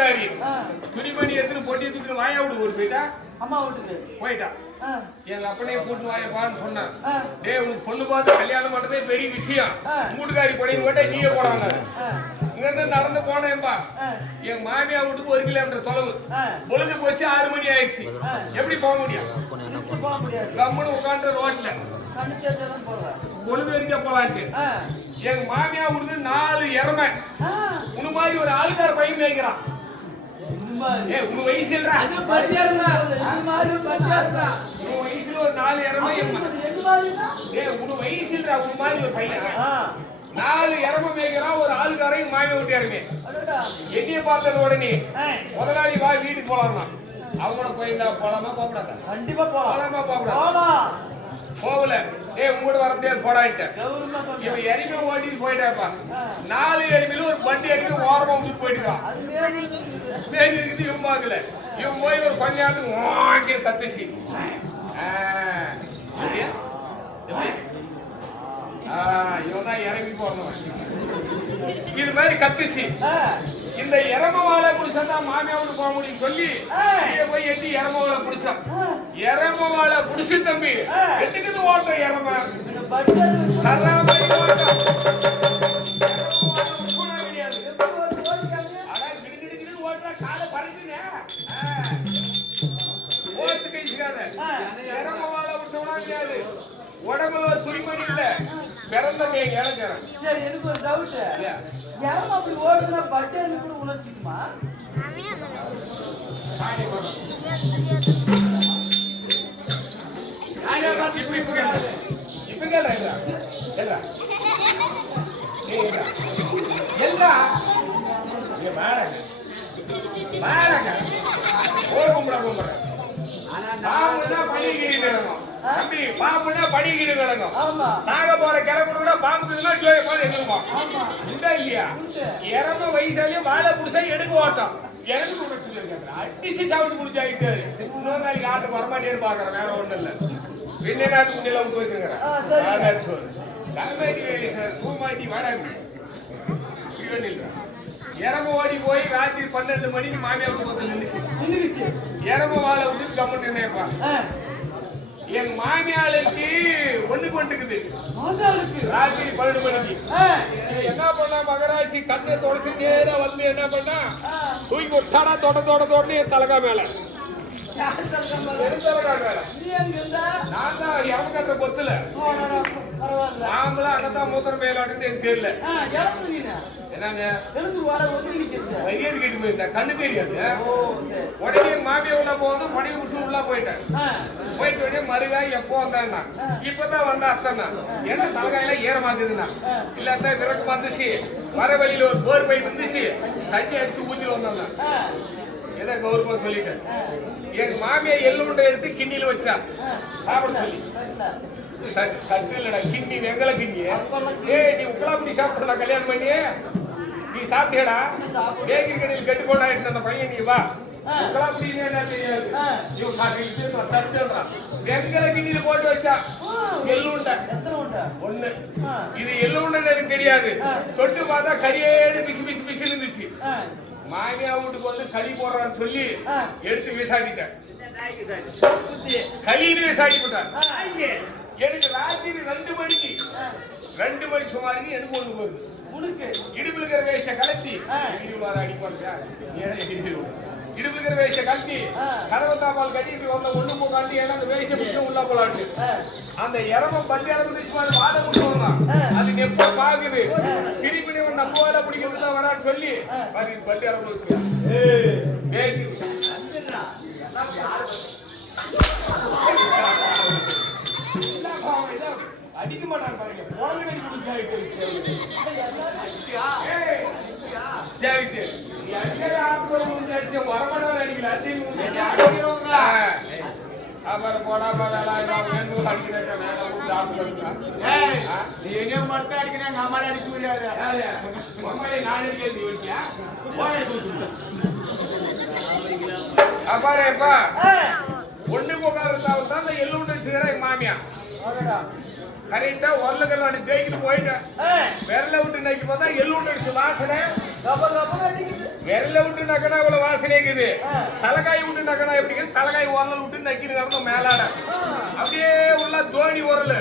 வீட்டுக்காரி துணிமணி எடுத்துட்டு பொட்டி தூக்கிட்டு வாயா விட்டு ஒரு போயிட்டா அம்மா வீட்டுக்கு போயிட்டா. எங்க அப்பனையே கூட்டு வாயப்பான்னு சொன்னேன். டே உனக்கு பொண்ணு பார்த்து கல்யாணம் பண்றதே பெரிய விஷயம். வீட்டுக்காரி பொடின்னு போட்டா நீயே போடாங்க. இங்க இருந்து நடந்து போனேன்பா. என் மாமியா வீட்டுக்கு 1 கிலோமீட்டர் தொலைவு. பொழுது போச்சு 6 மணி ஆயிடுச்சு. எப்படி போக முடியும்? கம்முன்னு உட்காந்து ரோட்ல பொழுது வரைக்கும் போலான்ட்டு எங்க மாமியா வீட்டுக்கு 4 எருமை. உனு மாதிரி ஒரு ஆளுக்கார பையன் வைக்கிறான். உங்க வயசுல ஒரு 4 எருமை. உங்க வயசுல உங்க மாதிரி ஒரு பையன் 4 எருமை மேய்க்கிறான். ஒரு ஆளுக்காரையும் மாமியா விட்டியாருமே. எங்கேயே பார்த்தது உடனே முதலாளி வா வீட்டுக்கு போலாம்னா அவங்களோட போயிருந்தா போலாமா போகக்கூடாது? கண்டிப்பா போலாமா போகக்கூடாது? போகல. உங்களோட வர முடியாது போடான்ட்டு இவன் எரிமை ஓட்டிட்டு போயிட்டாப்பா. 4 எரிமையில ஒரு பண்டி எரிமை ஓரமா விட்டு போயிட்டுருக்கான். மேய்ஞ்சிருக்குது இவன் பார்க்கல. இவன் போய் ஒரு கொஞ்ச நேரத்துக்கு வாங்கி கத்துச்சு. இவன் தான் இறங்கி போறவன். இது மாதிரி கத்துச்சு. இந்த எரம வாழை புடிச்சா தான் மாமியாவுக்கு போக முடியும் சொல்லி போய் எட்டி எரம வாழை புடிச்சான். எரம வாழை புடிச்சு தம்பி எட்டுக்குது ஓட்ட எரம உடம்புல ஒரு துணிமணி இல்ல பிறந்த இழக்கிறேன். சரி எனக்கு ஒரு டவுட். யாரும் அப்படி ஓடுனா பட்டேன்னு கூட உணர்ச்சிக்குமா? தம்பி பாம்புனா படிக்கிட்டு கிடக்கும். நாக போற கிளம்புனா பாம்புக்குன்னா இல்லையா? இறம வயசாலையும் வாழை புடிச்சா எடுக்க ஓட்டம் அடிச்சு சாப்பிட்டு முடிச்சாயிட்டு இன்னொரு நாளைக்கு ஆட்டு வரமாட்டேன்னு பாக்குறேன். வேற ஒண்ணும் இல்ல. பின்னாடி முன்னில விட்டு வச்சுக்கிறேன். பூமாட்டி வாடாங்க எரம ஓடி போய் ராத்திரி 12 மணிக்கு மாமியார் குடும்பத்தில் நின்றுச்சு. எரம வாழை விட்டு கம்மன் நினைப்பா. என் மாமியாளுக்கு ஒண்ணு கொண்டுக்குது ராத்திரி 12 மணிக்கு. என்ன பண்ணா மகராசி கண்ணை தொடச்சு நேரா வந்து என்ன பண்ணா தூக்கி விட்டாடா தோட்டத்தோட என் தலகா மேல நான் தான் இறந்து கட்டுற பொத்துல நாமளும் அங்கதான் மூத்திரம் மேல எனக்கு தெரியல. என்னங்க வயிறு கேட்டு போயிருந்தேன். கண்ணு தெரியாது. உடனே மாமியா உள்ள போகுது படி முடிச்சு உள்ள போயிட்டேன். போயிட்டு உடனே மறுகாய் எப்போ வந்தான்னா இப்பதான் வந்தா அத்தனா ஏன்னா தலைகாயில ஈரமாக்குதுன்னா இல்லாத விறகு வந்துச்சு. வர வழியில ஒரு போர் பைப் வந்துச்சு. தண்ணி அடிச்சு ஊத்திட்டு வந்தாங்க. ஏதோ கௌரவம் சொல்லிட்டேன். எங்க மாமியா எள்ளுண்டை எடுத்து கிண்ணியில வச்சா சாப்பிட சொல்லி. தட்டு இல்லடா கிண்ணி வெங்கல கிண்ணி. நீ உக்கலாப்புடி சாப்பிடா கல்யாணம் பண்ணி நீ சாப்பிட்டியடா? பேக்கரி கடையில் கெட்டு போட்டாயிட்டு அந்த பையன் நீ வா உக்கலாப்புடி என்ன தெரியாது. வெங்கல கிண்ணியில போட்டு வச்சா எள்ளுண்டை 1. இது எள்ளுண்டை எனக்கு தெரியாது. தொட்டு பார்த்தா கரியேடு பிசு பிசு பிசு இருந்துச்சு. மாமியா வீட்டுக்கு வந்து களி போடுறான்னு சொல்லி எடுத்து விசாரிட்டேன். களின்னு விசாரி போட்டான். எனக்கு ராத்திரி 2 மணிக்கு 2 மணி சுமாருக்கு எனக்கு ஒண்ணு போகுது. இடுப்புல இருக்கிற வேஷ கலத்தி அடிப்பாங்க. இடுப்புல இருக்கிற வேஷ கலத்தி கதவத்தாப்பால் கட்டிட்டு வந்த ஒண்ணு போக்காண்டி ஏன்னா அந்த வேஷ பிடிச்சு உள்ள போலான்னு அந்த இறம பள்ளி இறந்து வாழை முடிச்சுவாங்க. அது நெப்ப பாக்குது. திருப்பி நம்ம வேலை பிடிக்கிறது தான் வரான்னு சொல்லி பள்ளி இறந்து வச்சுருக்கேன். அடிக்க மாட்டாங்க பாருங்க. போன கடி முடிச்சாயிட்டு வரமாட்டாங்க அடிக்கல. அப்புறம் போடா நீ எங்க மட்டும் அடிக்கிறேன். அம்மாவை அடிக்க முடியாது. அம்மாவை நான் அடிக்க அப்பாருப்பா ஒண்ணு போக்காதான் அந்த எள்ளுண்டை செய்யற எங்க மாமியா கரெக்டா உருளைக்கிழங்கு தேய்க்கிட்டு போயிட்டேன். விரல விட்டு நைக்கு பார்த்தா எள்ளுண்டை வாசனை கப கபன்னு அடிக்குது. விரல விட்டு நக்கனா இவ்வளவு வாசனை இருக்குது. தலைக்காய் விட்டு நக்கனா எப்படி இருக்குது? தலைக்காய் ஓரல் விட்டு நக்கிட்டு நடந்தோம் மேலாட. அப்படியே உள்ள தோனி ஓரல்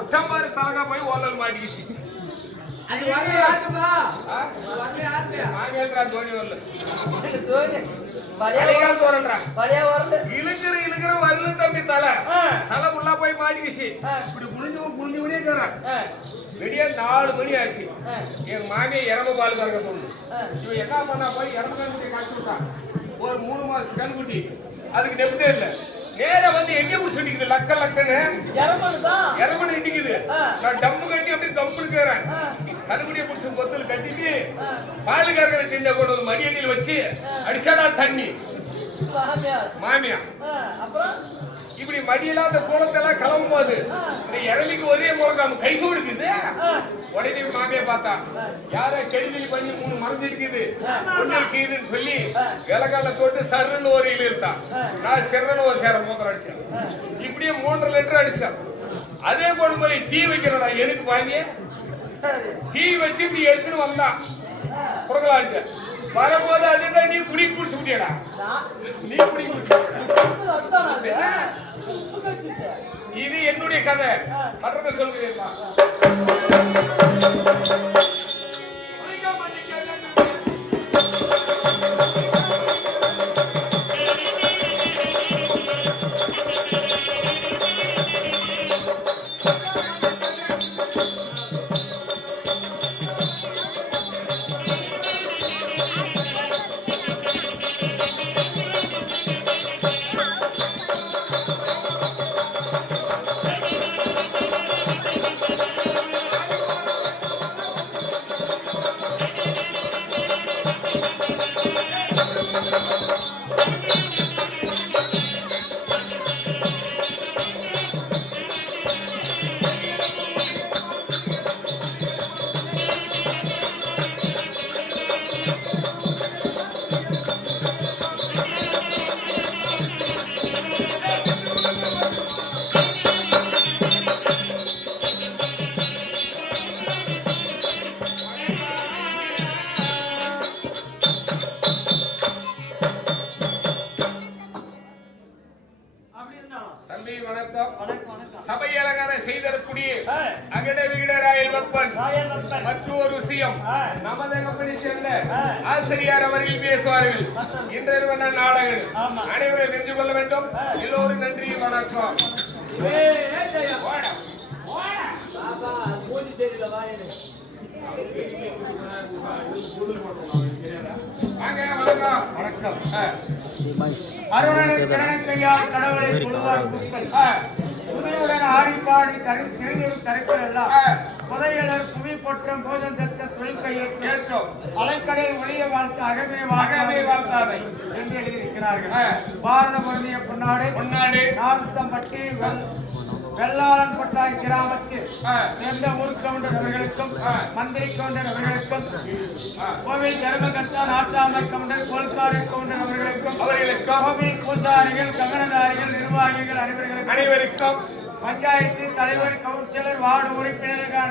ஒட்டம்பாரு தலைக்காய் போய் ஓரல் மாட்டிக்கிச்சு. அது வரல யாருமா? வரல யாரு? மாங்கேல்ரா தோனி ஓரல். தோனி பழைய ஓரல்ரா. பழைய ஓரல். இழுக்கிற வரல தம்பி தலை. தலை உள்ள போய் மாட்டிக்கிச்சு. இப்படி குளிஞ்சவனே இருக்கிறான். வெளியே 4 மணி ஆச்சு. எங்க மாமியை இறம்ப பால் கறக்க தோணுது. இவன் என்ன பண்ணா போய் இறந்த கண்குட்டியை காய்ச்சி விட்டான். ஒரு 3 மாசத்து கண்குட்டி. அதுக்கு நெப்டே இல்லை. நேரா வந்து எங்க புடிச்சு இடிக்குது லக்கன்னு இறமனு இடிக்குது. நான் டம்மு கட்டி அப்படியே தம்புக்குறேன். கண்குட்டியை புடிச்சு கொத்தல் கட்டிட்டு பால் கறக்கிற டின்ன கொண்டு வந்து மடியடியில் வச்சு அடிச்சாடா தண்ணி. மாமியா இப்படி மடியெல்லாம் அந்த குளத்தெல்லாம் கிளம்பும் போது இந்த இறமிக்கு ஒரே முழக்காம கை சோடுக்குது. உடனே மாமியை பார்த்தா யார கெடுதல் பண்ணி 3 மருந்து இருக்குது ஒண்ணு இருக்குதுன்னு சொல்லி விலகால போட்டு சர்ன்னு ஒரு இழுத்தான். நான் சிறன்னு ஒரு சேர மூத்திரம் அடிச்சேன். இப்படியே 3 லிட்டர் அடிச்சேன். அதே கொண்டு போய் டீ வைக்கிறேன். நான் எதுக்கு வாங்கி டீ வச்சு இப்படி எடுத்துன்னு வந்தான் புறங்களாட்டு வரும்போது அதுதான் நீ குடி குடிச்சு விட்டியடா. நீ குடி குடிச்சு இது என்னுடைய கதை. மற்றதை சொல்கிறேன். மற்றொரு விஷயம் நமது கம்பெனி சேர்ந்த ஆசிரியர் அவர்கள் பேசுவார்கள். இன்றைய நாடகம் அனைவரும் தெரிந்து கொள்ள வேண்டும். எல்லோரும் நன்றி வணக்கம். வணக்கம். அருணனுக்கு கிரணக்கையால் கடவுளை தொழுவார் புக்கள் புதையுடன் ஆடிப்பாடி திருநெல் கரைப்பல் எல்லாம் புதையலர் புவி பொற்றம் போதம் தத்த தொழில் கையேற்றோம் அலைக்கடல் ஒளிய வாழ்த்து அகமே வாழ்த்தாதை என்று எழுதியிருக்கிறார்கள். பாரத பொருந்திய பொன்னாடு நார்த்தம்பட்டி வெள்ளாளன் பட்டாய் கிராமத்தில் சேர்ந்த ஊர் கவுண்டர் அவர்களுக்கும் மந்திரி கவுண்டர் அவர்களுக்கும் கோவில் தர்மகர்த்தா நாட்டாமை கவுண்டர் கோல்காரை கவுண்டர் அவர்களுக்கும் கோவில் பூசாரிகள் கங்கணதாரிகள் நிர்வாகிகள் அனைவருக்கும் பஞ்சாயத்து தலைவர் கவுன்சிலர் வார்டு உறுப்பினர்கள்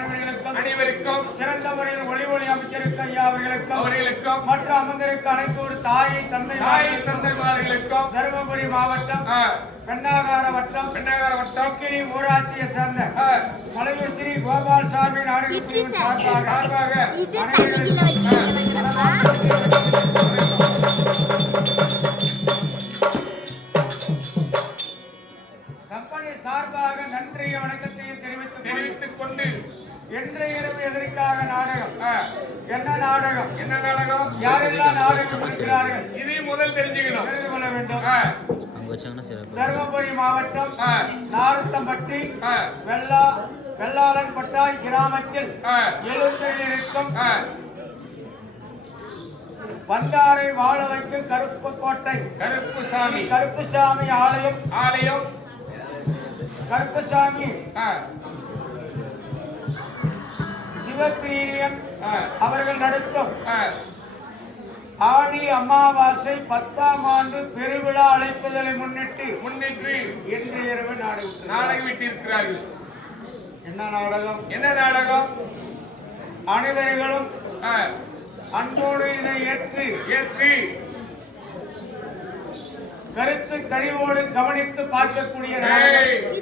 அனைவருக்கும் சிறந்த முறையில் ஒளி அமைச்சருக்கு ஐயா அவர்களுக்கும் மற்ற அமர்ந்திருக்க அனைத்து ஒரு தாயை தந்தைமார்களுக்கும் தருமபுரி மாவட்டம் பெண்ணாகார வட்டம் கிளி ஊராட்சியை சேர்ந்த மலையூர் ஸ்ரீ கோபால் சாமி நாடக சார்பாக கம்பெனி சார்பாக நன்றிய வணக்கத்தையும் தெரிவித்துக் கொண்டு இன்றைய இரவு எதற்காக நாடகம் என்ன நாடகம் யாரெல்லாம் நாடகம் இருக்கிறார்கள் இதை முதல் தெரிந்து கொள்ள வேண்டும். தருமபுரி மாவட்டம் நாரத்தம்பட்டி வெள்ளாளன் பட்டாய் கிராமத்தில் 70 இருக்கும் வந்தாரை வாழ வைக்கும் கருப்புக்கோட்டை கருப்புசாமி ஆலயம் கருப்புசாமி சிவபிரியன் அவர்கள் நடத்தும் ஆடி அமாவாசை 10ஆம் ஆண்டு பெருவிழா அழைப்புதலை முன்னிட்டு இன்று இரவு நாடகம் விட்டிருக்கிறார்கள். என்ன நாடகம்? அனைவர்களும் அன்போடு இதை ஏற்று ஏற்றி கருத்து கனிவோடு கவனித்து பார்க்கக்கூடிய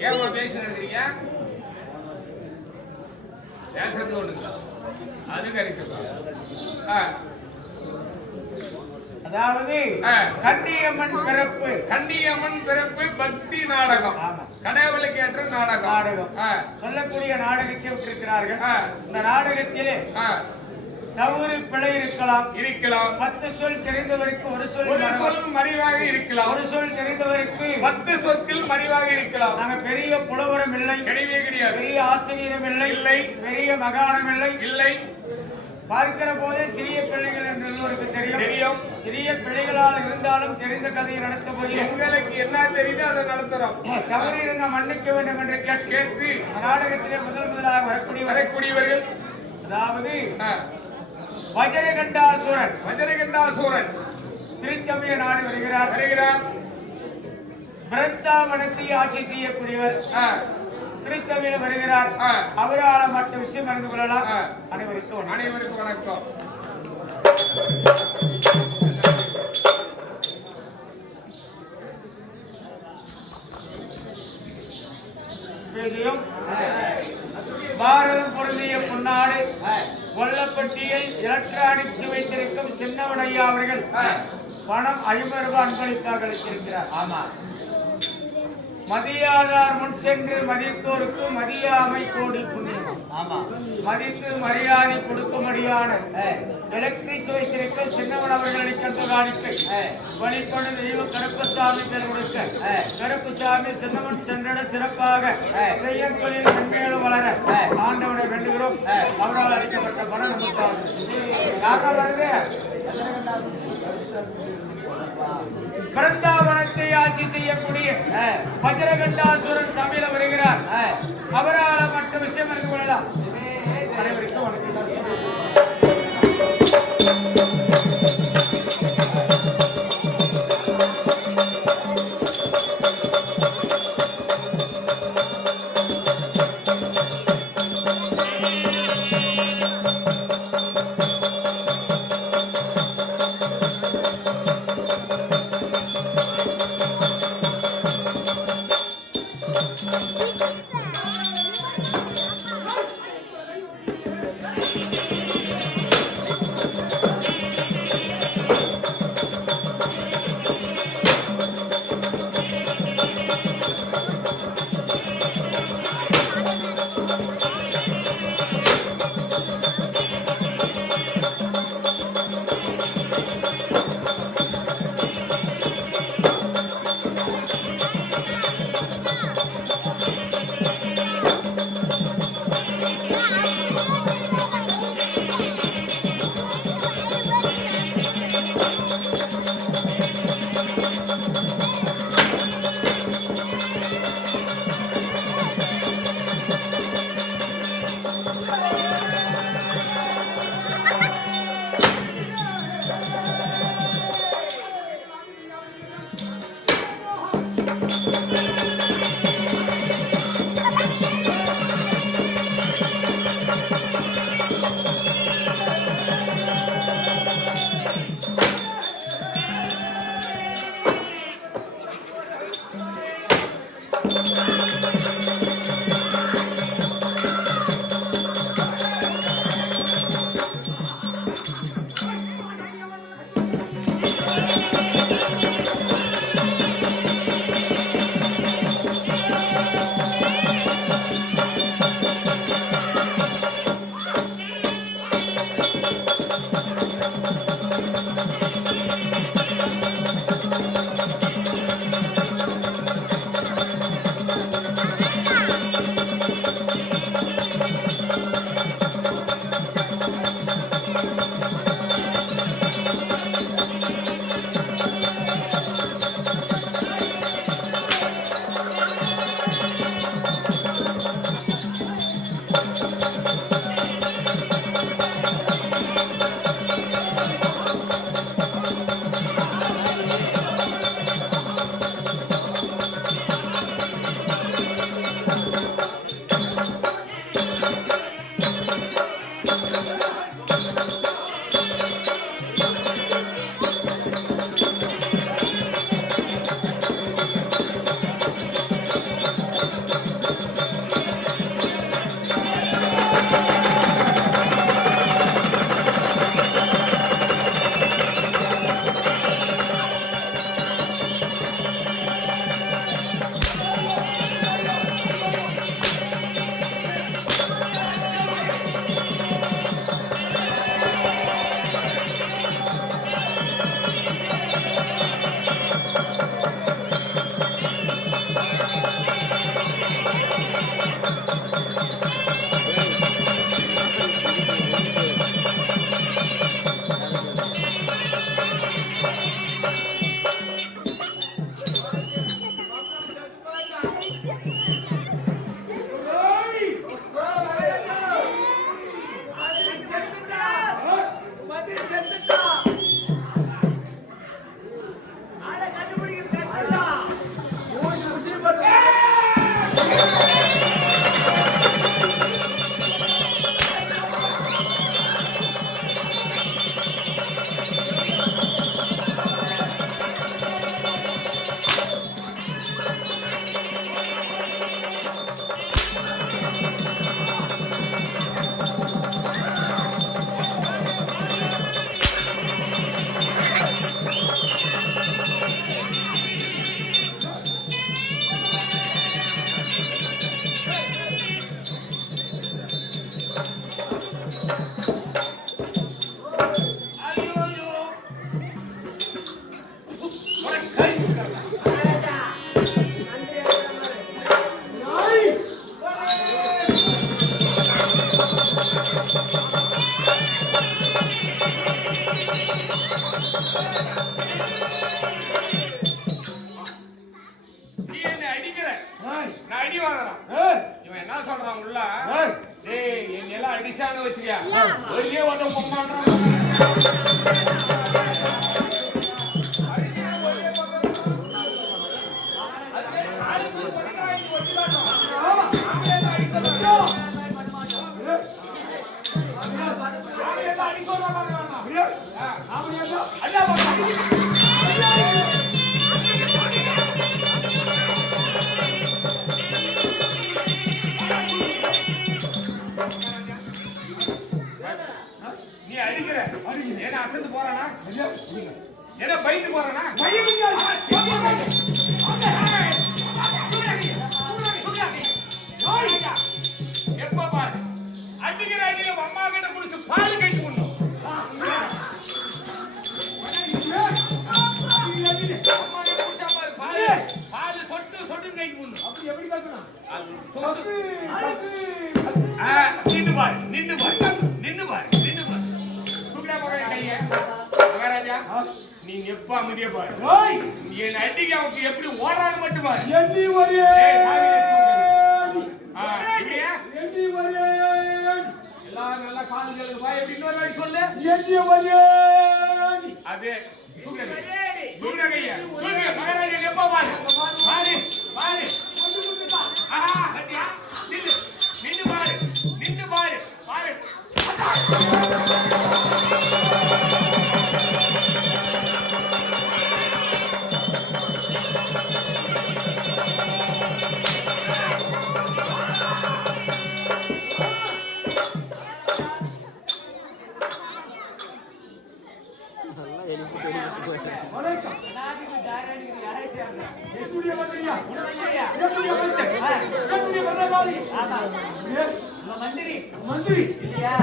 ஏமா பேசி நடக்கிறீங்க பேசுறது ஒண்ணு அது கரெக்ட். அதாவது கன்னியம்மன் பிறப்பு கன்னியம்மன் பிறப்பு பக்தி நாடகம் கடவுளுக்கு ஏற்ற நாடகம் சொல்லக்கூடிய நாடகத்தை விட்டிருக்கிறார்கள். இந்த நாடகத்திலே தவறு பிழை இருக்கலாம் 10 சொல் தெரிந்தவருக்கு ஒரு சொல் மறைவாக இருக்கலாம், ஒரு சொல் தெரிந்தவருக்கு 10 சொற்கள் மறைவாக இருக்கலாம். நாங்க பெரிய புலவரம் இல்லை, கிடையவே கிடையாது. பெரிய ஆசிரியரும் இல்லை, பெரிய மகாணம் இல்லை. பார்க்கிற போதே சிறிய பிள்ளைகள் என்று எல்லோருக்கு தெரியும். சிறிய பிள்ளைகளால் இருந்தாலும் தெரிந்த கதையை நடத்த போய் உங்களுக்கு என்ன தெரியுதோ அதை நடத்துறோம். தவறு இருந்த மன்னிக்க வேண்டும் என்று கேட்டு நாடகத்திலே முதலாக வரக்கூடியவர்கள் அதாவது வஜரகண்டாசூரன் திருச்சமய நாடு வருகிறார். பிருந்தாவனத்தை ஆட்சி செய்யக்கூடியவர் திருச்சபையில் வருகிறார். அவரால் மற்ற விஷயம் அறிந்து கொள்ளலாம். அனைவருக்கும் வணக்கம். பாரதம் பொருந்திய பொன்னாடு கொல்லப்பட்டியில் எலக்ட்ரானிக் வைத்திருக்கும் சின்னவனையா அவர்கள் பணம் 50 ரூபாய் அன்பளிப்பாக அளித்திருக்கிறார். ஆமா, மதியாதார் முன் சென்று மதித்தோருக்கு மதியாமை கோடி புண்ணியம். ஆமா, மதித்து மரியாதை கொடுக்கும்படியான எலக்ட்ரிக் வைத்திருக்க சின்னவன் அவர்கள் அளிக்கின்ற காணிக்கை வழிபடு தெய்வ கருப்பசாமி பேர் கொடுக்க கருப்பசாமி சின்னவன் சென்றட சிறப்பாக செய்ய தொழில் மென்மேலும் வளர ஆண்டவனை வேண்டுகிறோம். அவரால் அளிக்கப்பட்ட பணம் நமக்கு வருது. பிருந்தாவனத்தை ஆட்சி செய்யக்கூடிய வஜ்ரகண்டாசுரன் சபையில வருகிறார். அவரால் மற்ற விஷயம் அறிந்து கொள்ளலாம். அனைவருக்கும் வணக்கம். நீ என்ன அடிக்கிற நான் அடி வாங்குறேன் இவன் என்ன சொல்றான் உள்ள டேய் என்னெல்லாம் அடிச்சான்னு வச்சுக்கியா ஒரே வந்து பொம்மான்றான் நீ அடிக்கிற ஏன்னா அசந்து போறானா என்ன பயந்து போறானா எப்ப பாரு அடிக்கிற அடியில அம்மா கிட்ட குடிச்சு பால் கழிச்சு போடணும் பால் சொட்டு சொட்டுன்னு கழிச்சு போடணும் அப்படி எப்படி கேட்கணும் நின்று பாரு நின்று பாரு நின்று பாரு நின்று பாரு தூக்கிடா போகிற கைய மகாராஜா நீங்க எப்ப அமைதியா பாரு என் அடிக்கு அவனுக்கு எப்படி ஓடாது மட்டும் பாரு எல்லாரும் நல்லா காலுக்கு பாய் எப்படி இன்னொரு வாட்டி சொல்லு அதே தூக்கிட கைய தூக்கிட மகாராஜா எப்ப பாரு பாரு பாரு நின்று நின்று பாரு நின்று பாரு பாரு மந்திரி மந்திரி இல்லையா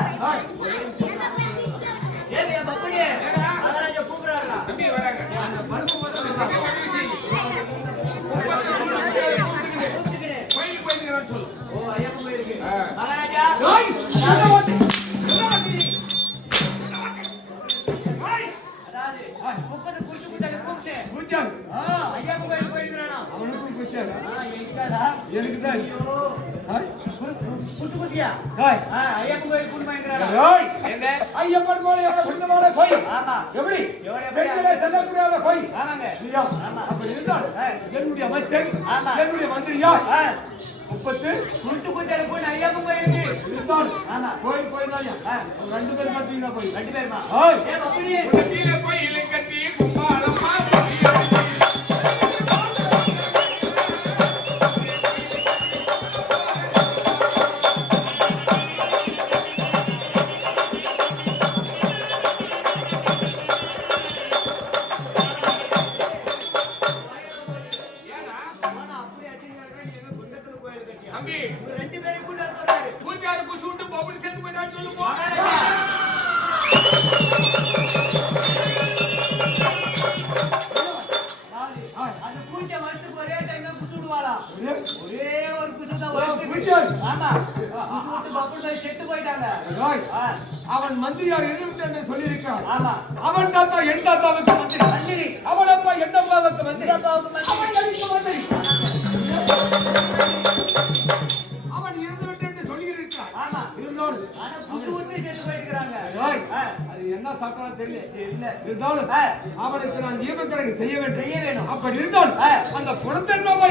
ஏன் பப்படியே மகாராஜா கூப்பிடுறாங்க தம்பி வராங்க கோயிலுக்கு போயிருக்கிறான்னு சொல்லு ஓ ஐயப்பன் கோயிலுக்கு மகாராஜா அதாவது முப்பது குடிச்சு குட்டாங்க கூப்பிட்டு ஐயப்பன் கோயிலுக்கு போயிருக்கிறானா அவனுக்கும் குடிச்சாரு எனக்குதான் குட்டு குட்டியா ஐயப்பன் கோயில் கூட்டு போயிருக்கிறாரா ஐயப்பன் கோயில் எவ்வளவு புனிதமான கோயில் ஆமா எப்படி பெண்களே செல்லக்கூடிய கோயில் ஆமாங்க அப்படி இருந்தால் என்னுடைய அமைச்சர் என்னுடைய மந்திரியா 30 குட்டு குட்டாங்க போய் ஐயப்பன் கோயிலுக்கு இருந்தால் ஆமா கோயில் போயிருந்தாங்க ரெண்டு பேரும் பார்த்தீங்கன்னா போய் ரெண்டு பேருமா ஏன் அப்படியே கட்டியில கோயில் கட்டி கும்பாலம்மா தம்பி ரெண்டு பேரும் கூட இருக்காரு பூஜாரி குசுட்டு பபுள் செத்து போயிட்டான்னு சொல்லு போ அந்த பூஜை வருஷத்துக்கு ஒரே டைம் தான் குத்து விடுவாளா ஒரே ஒரு குத்து தான் ஆமா குத்து விட்டு பப்புள் செத்து போயிட்டாங்க அவன் மந்திரியார் என்ன சொல்லியிருக்கான் ஆமா அவன் தாத்தா என் தாத்தாவுக்கு மந்திரி மந்திரி அவன் அப்பா என் அப்பாவுக்கு மந்திரி மந்திரி அவன் இறந்து விட்டு என்று சொல்லியிருக்கான் ஆமா இருந்தாலும் ஆனா குத்து விட்டு செத்து போயிருக்கிறாங்க அது என்ன சாப்பிட்டாலும் தெரியல இருந்தாலும் அவனுக்கு நான் ஈமக்கணக்கு செய்ய வேண்டும் செய்ய வேணும் அப்படி இருந்தாலும் அந்த குணத்தன்மை வா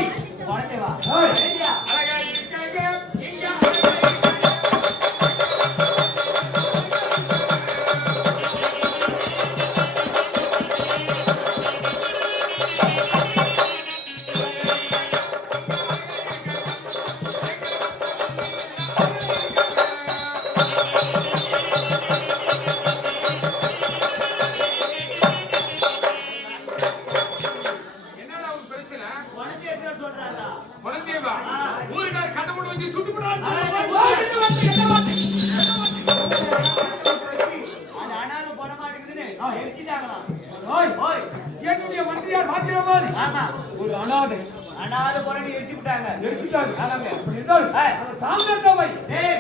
என்னுடைய மந்திரியார் பாத்திரமாது ஒரு அனாதை அனாதை போராடி எரிச்சு விட்டாங்க. ஆமாங்க. சாம்பல்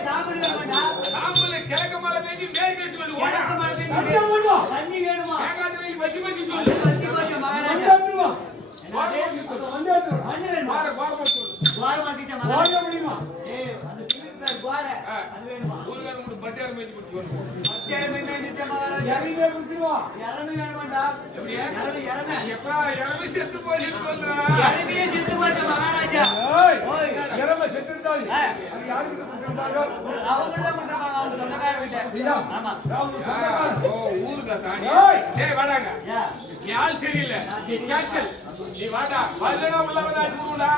சாம்பல் கிழக்கு மலை பேசி மேற்கு சொல்லு தண்ணி வேணுமா? வச்சு வச்சு சொல்லு மகாராஜா யாழ் சரியில்லை நீ வாடா வல்லடா உள்ளவனா சூடுடா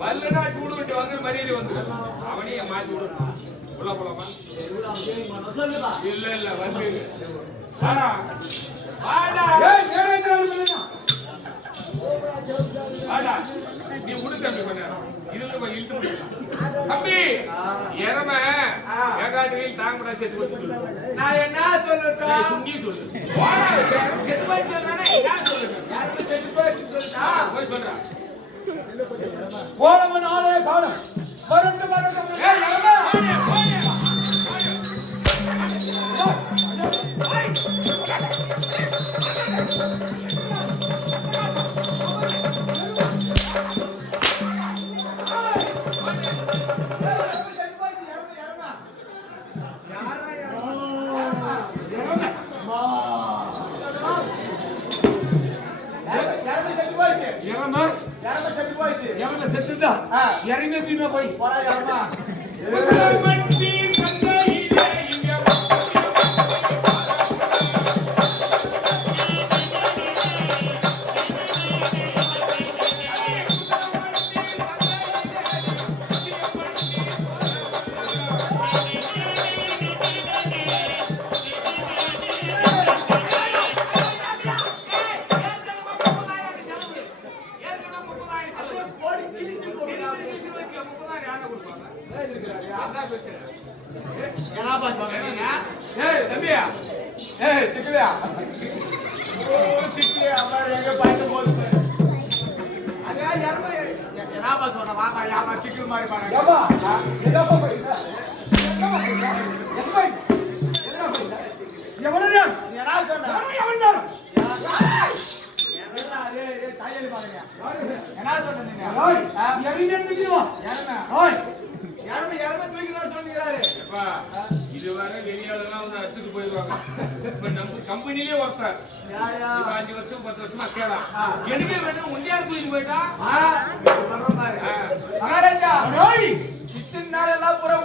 வல்லடா சூடு விட்டு வந்து மரியாதை வந்து அவனையே மாத்தி விடணும் உள்ள போலாமா இல்ல இல்ல வந்து வாடா வாடா வாடா நீ உடு தம்பி கொஞ்ச இதுல கொஞ்சம் இழுத்து தம்பி எரம ஏகாடியில் தாங்கடா செத்து போச்சு நான் என்ன சொல்லட்டா சுங்கி சொல்லு வாடா செத்து போச்சு சொல்றானே என்ன சொல்லுங்க யாருக்கு செத்து போச்சு சொல்றா போய் சொல்றா போனவன் ஆளே காணோம் வரட்டு வரட்டு ஏய் எரம இறங்கி தீன போய் இதுவரை வெளியாளெல்லாம் வந்து அடிச்சுட்டு போயிடுவாங்க. இப்ப நம்ம கம்பெனிலே ஒருத்தர் 5 வருஷம் 10 வருஷமா கேடா எனக்கு வேணும் உண்டியாடு தூக்கிட்டு போயிட்டா மகாராஜா இத்தனை நாள் எல்லாம் பூரா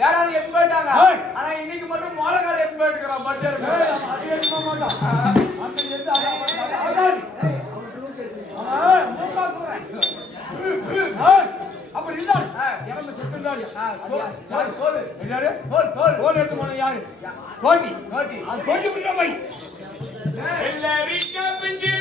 வேற ஆள் எங்க போயிட்டாங்க ஆனா இன்னைக்கு மட்டும் மோளக்கார எங்க போயிட்டுக்கிறான் பட்டர் அது எடுக்க மாட்டான் அந்த எந்த அப்படி இல்ல இறந்து செத்துறாரு தோல் யாரு தோல் எடுத்து போன யாரு தோட்டி அது தோட்டி விடுற மை எல்லாரும் கப்பிச்சு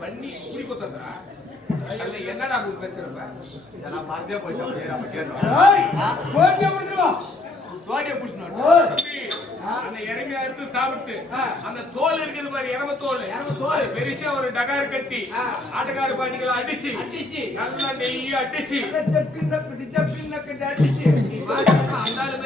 பண்ணி குடி கொத்தா என்னடா பேசுறப்ப இதெல்லாம் பார்த்தே போய் தோட்டியை புடிச்சிருவா அந்த இறமையை அறுத்து சாப்பிட்டு அந்த தோல் இருக்குது பாரு, எரம தோல் பெருசா ஒரு டகார் கட்டி ஆட்டக்கார பாண்டிகளை அடிச்சு நல்லா நெய்ய அடிச்சு அந்த ஆளு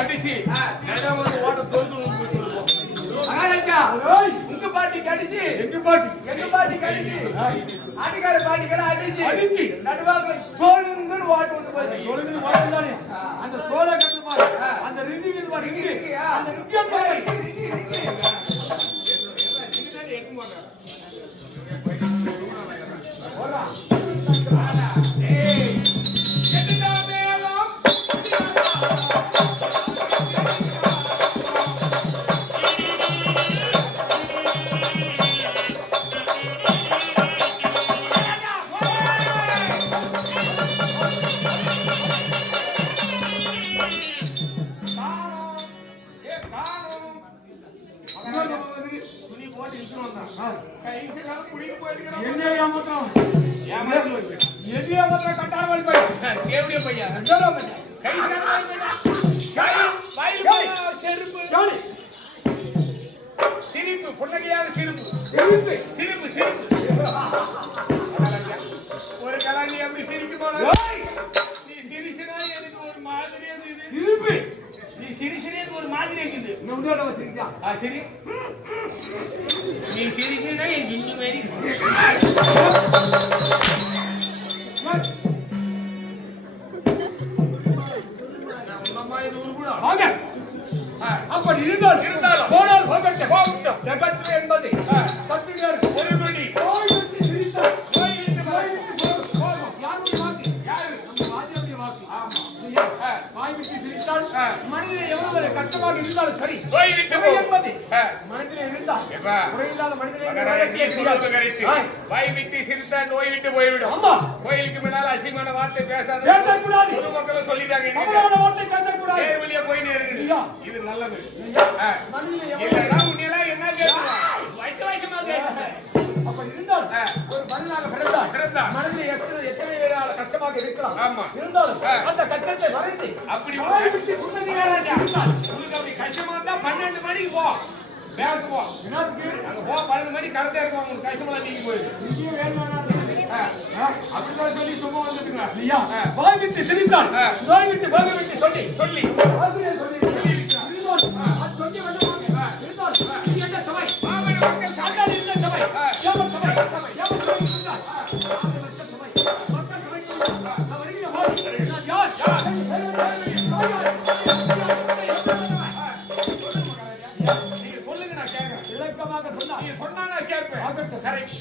அடிச்சு ஓட்ட தோல்வி உங்க பாட்டி கடிச்சு எங்க பாட்டி கடிச்சு ஆட்டுக்கார பாட்டிகளை அடிச்சு நடுவாங்க தோலுங்கன்னு ஓட்டு வந்து போச்சு. தோலுங்கன்னு ஓட்டு தானே அந்த தோலை கட்டு பாரு, அந்த ரிங்கி பாரு, அந்த ரிங்கியா பாரு, சிரிப்பு புன்னகையான சிரிப்பு சிரிப்பு சிரிப்பு ஒரு கலாணி அப்படி சிரிக்க போன நீ சிரிச்சினா எனக்கு ஒரு மாதிரி சிரிப்பு நீ சிரிச்சினே ஒரு மாதிரி இருக்குது சரி நீ சிரிச்சினா எனக்கு இந்த மாதிரி வாங்க அப்படி இருந்தாலும் போனால் போகட்டும் ஜகத்து என்பது சத்துனர் ஒரு மணி மனிதன் எவ்வளவு கஷ்டமாக இருந்தாலும் சரி என்பது மனிதன் இருந்தால் குறையில்லாத வாய் விட்டு சிரித்தா நோய் விட்டு போய்விடும். ஆமா, கோயிலுக்கு முன்னால் அசிங்கமான வார்த்தை பேசாத பொதுமக்களும் சொல்லிட்டாங்க, வார்த்தை பேசக்கூடாது, வெளியே போயின்னு இருக்கு. இது நல்லது. இல்லைன்னா உன்னையெல்லாம் என்ன வயசு வயசுமா அப்ப இருந்தால் ஒரு மனிதனாக பிறந்தா மனதில் எத்தனை கஷ்டமாக இருக்கலாம். ஆமா, இருந்தாலும் அந்த கஷ்டத்தை மறைத்து அப்படி உனக்கு அப்படி கஷ்டமா இருந்தா 12 மணிக்கு போ, பேங்க் போ, அங்க போ, 12 மணிக்கு கரெக்டா இருக்கும். உங்களுக்கு கஷ்டமா நீங்க போயிரு அப்படிதான் சொல்லி சும்மா வந்துட்டுங்க. வாய் விட்டு சிரித்தால் வாய் விட்டு வாய் விட்டு சொல்லி சொல்லி ஆசிரியர் சொல்லி மக்கள் சாதாரண இருந்த சபை யாம சபை யாம சபை சொல்லுங்க, நான் கேட்கிறேன். விளக்கமாக சொன்னா நீ சொன்னா நான் கேட்பேன். ஆகட்டும், கரெக்ட்.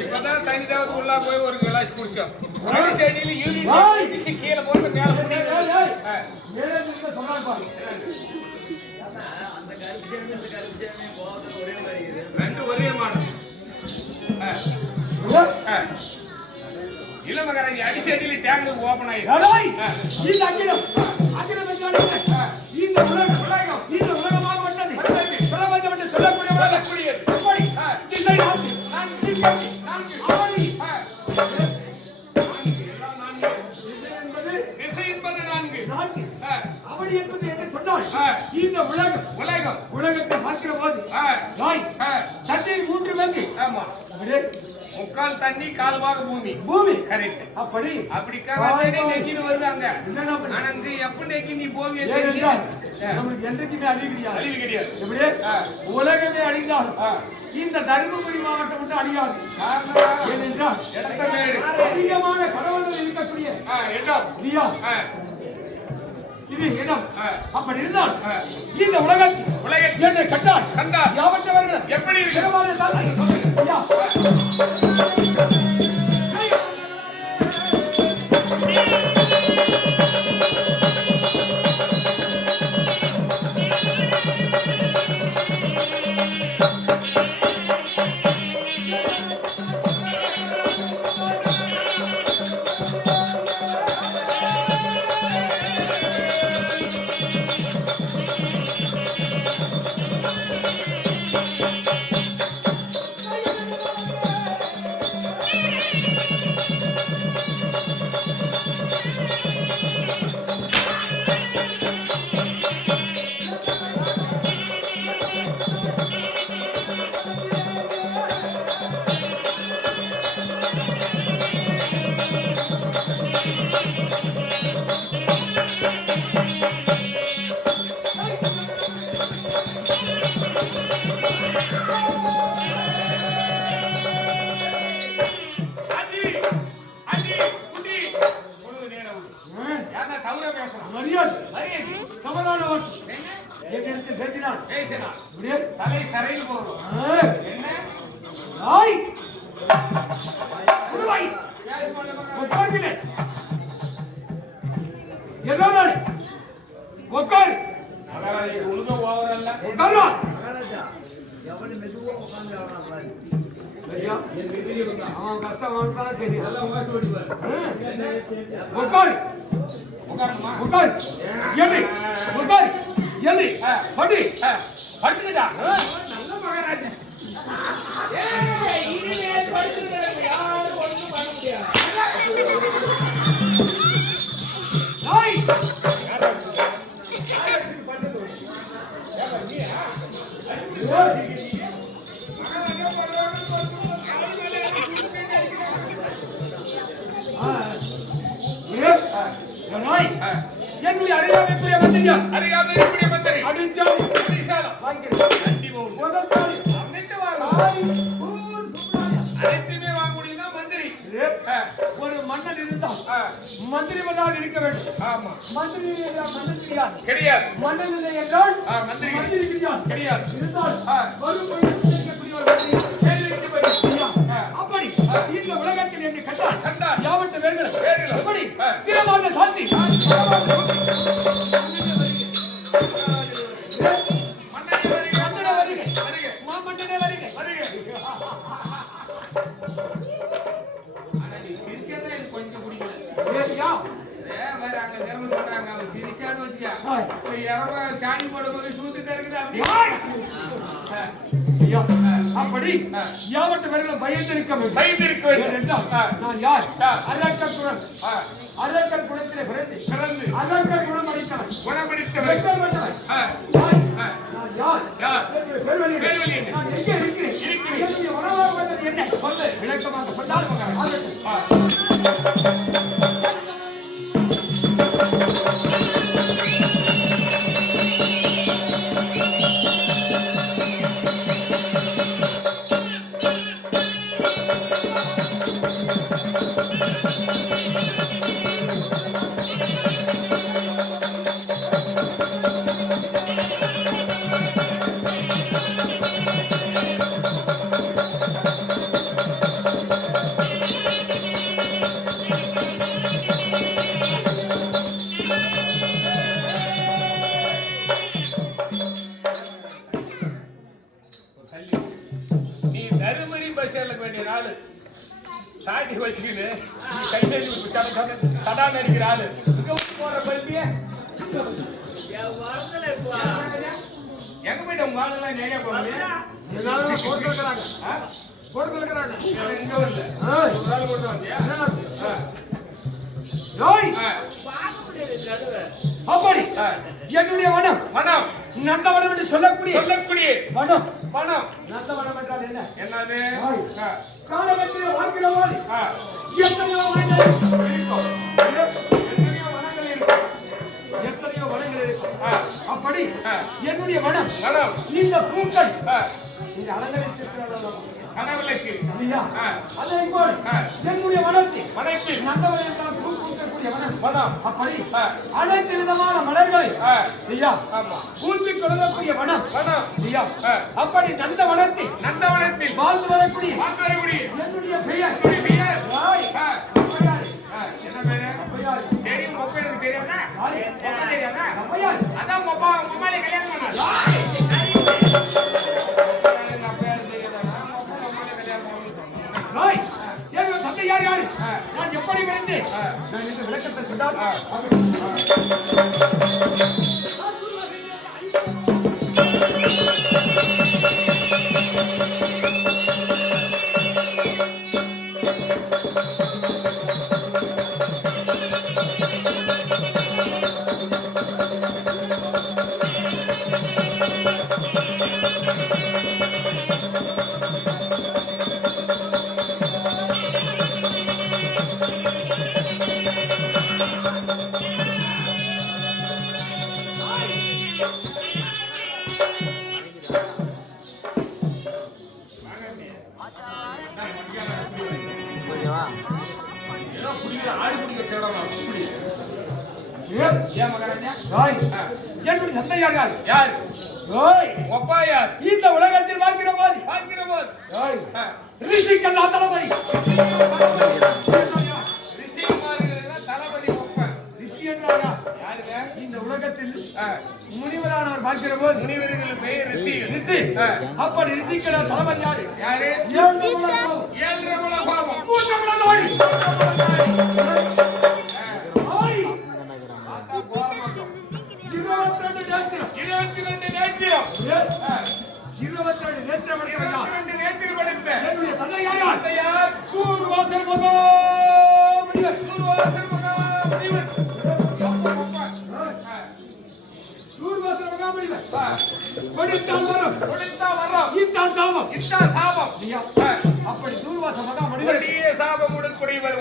இப்பதான் தனிதாவது உள்ள போய் ஒரு கிளாஸ் குடிச்சோம். அடி சைடுல யூனிட் கீழே போட்டு மேல ரெண்டு ஒரே மாடம் இல்ல மகராஜி. அடி சைடுல டேங்க் ஓபன் ஆயிடுச்சு. இந்த உலகமாகப்பட்டது பிரபஞ்சம் சொல்லக்கூடியது உலகத்தை பார்க்கிற போது கால் தண்ணி கால்வாக பூமி பூமி கரெக்ட் அப்படி அப்படி கராத்தே நெக்கின்னு வருவாங்க ஆனந்த் எப்ப நெக்கி நீ போவியே தெரியல நமக்கு என்றைக்குமே அழிவு கிடையாது எப்படி உலகமே அழிந்தாலும் இந்த தருமபுரி மாவட்டம் மட்டும் அழியாது ஏனென்றால் அதிகமான கடவுள்கள் இருக்கக்கூடிய இடம் இல்லையா இது இடம் அப்படி இருந்தால் இந்த உலகத்தில் என்னை கண்டால் யாவற்றவர்கள் எப்படி சிறப்பான தாழ்மை சொல்லுங்க ஐயா. தலை தரையில் போறோம் என்ன உலக ஓவரல்ல அவன் கஷ்டம் தெரியும் படுத்துடா நல்ல மகாராஜா யாரும் ஒன்றும் பண்ண முடியாது என்னுடைய அறியாமைக்குரிய மந்திரியா அறியாமைக்குரிய மந்திரி அடிச்சாலும் அனைத்துமே வாங்க முடியும்னா மந்திரி ஒரு மன்னன் இருந்தால் மந்திரி மன்னால் இருக்க வேண்டும். ஆமா மந்திரி மந்திரியார் கிடையாது மன்னன் இல்லை என்றால் மந்திரி மந்திரி கிடையாது இருந்தால் வரும் அப்படி இந்த உலகத்தில் என்னை கண்டால் யாவற்ற வேர்கள் எப்படி வீரமாக சாந்தி மாமன்னனே வருக கொஞ்சம் பிடிக்கல அங்க திறமை சொல்றாங்க அவன் சிரிச்சான்னு வச்சுக்க சாணி போடும்போது சூத்துட்டு இருக்குது அப்படி யாவற்ற பேர்கள் பயந்திருக்க வேண்டும் நான் யார் அரக்கர் குலத்திலே பிறந்து அரக்கர் குணம் அடித்தவன் நான் யார் நான் எங்கே இருக்கிறேன் உணவாக வந்தது என்ன சொல்லு விளக்கமாக சொன்னால் சாட்டி வச்சுக்கிட்டு கையில தடா நடிக்கிற ஆளு போற பல்பிய எங்க போயிட்டு உங்க ஆளுலாம் நிறைய போறாங்க இங்க வரல ஒரு ஆள் போட்டு வந்தியா அப்படி என்னுடைய மனம் நல்ல வனம் என்று சொல்லக்கூடிய மனம் மனம் நல்ல வனம் என்றால் என்ன என்னது காலகத்திலே வாழ்க்கிற போது எத்தனையோ வனங்கள் இருக்கும். எத்தனையோ வனங்கள் இருக்கும். அப்படி என்னுடைய வனம் இந்த பூக்கள் இந்த அலங்கரித்திருக்கிறார்கள். கனவுலைக்கு அதே போல் என்னுடைய வனத்தில் நந்தவனம் பூக்கக்கூடிய வனம். அப்படி அனைத்து விதமான மலர்களை பூத்து கொள்ளக்கூடிய வனம். அப்படி நந்தவனத்தில் வாழ்ந்து வரக்கூடிய என்னுடைய பெயர் என்ன பேரு? தெரியும். மொப்பைக்கு தெரியாதா? அதான் மொபைலை கல்யாணம் பண்ணாரு. சந்தை யார் யாரு நான் எப்படி விரைந்தேன் நான் இந்த விளக்கத்தை சொன்னால் இந்த உலகத்தில் வாழ்க்கிற போது ரிஷிக்கெல்லாம் தளபதி இந்த உலகத்தில் முனிவரானவர் பார்க்கிற போது முனிவர்கள் பெயர் ரிஷி. அப்படி ரிஷிக்கெல்லாம் தளபதி யாரு? அப்படி தூர்வாச மகாமணிவர் சாபம் உடற்குடையவர்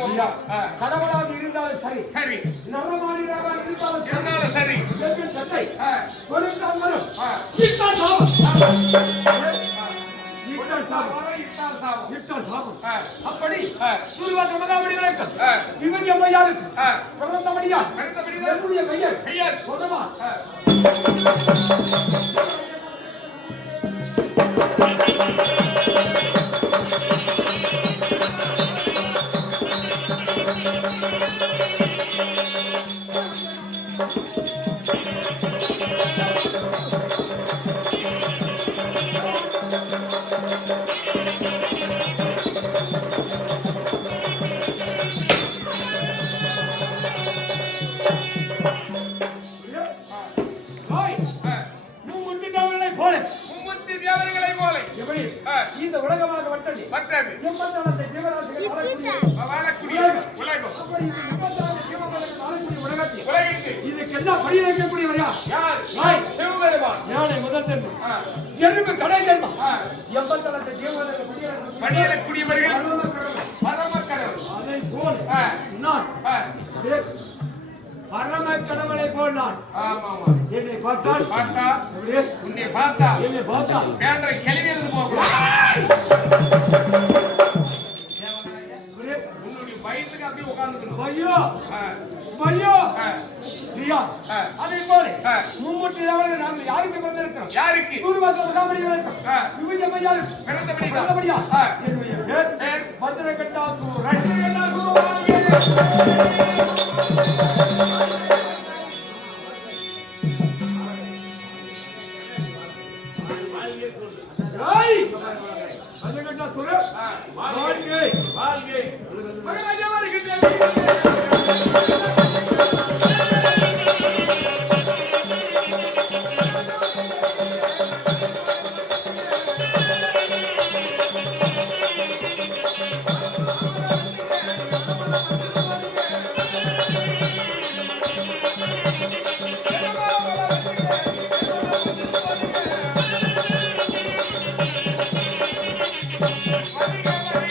கடவுளாக இருந்தாலும் சரி சரி நவமானியாக இருந்தாலும் சரி சட்டை கொடுத்தால் வரும் அப்படி தூர்வாச மகாமணிவருக்கு இவங்க அம்மையாருக்கு பிறந்தபடியா என்னுடைய பெயர் சொல்லமா இந்த உலகமாக வட்டது இதுக்கெல்லாம் பணியேற்கக்கூடியவரா யானை முதல் ஜென்மம் எறும்பு கடை ஜென்மம் 87 ஜீவர்களுக்கு பணியேற்கக்கூடியவர்கள் பரமக்கடவுள். அதை போல் நான் பரம கடவுளை போல் நான் என்னை பார்த்தா உன்னை பார்த்தா என்னை பார்த்தா வேண்ட கேள்வி எழுது போகணும். உன்னுடைய வயசுக்கு அப்படியே உட்கார்ந்துக்கணும். ஐயோ ஐயோ பிரியா அதே போல மும்மூர்த்தி தேவர்கள் நாங்கள் யாருக்கு பிறந்திருக்கிறோம்? யாருக்கு? தூர்வாச மகாமணிவருக்கும் இவங்க அம்மையாருக்கு பிறந்தபடியா என்னுடைய பேர் பத்திரகட்டாசூரன்.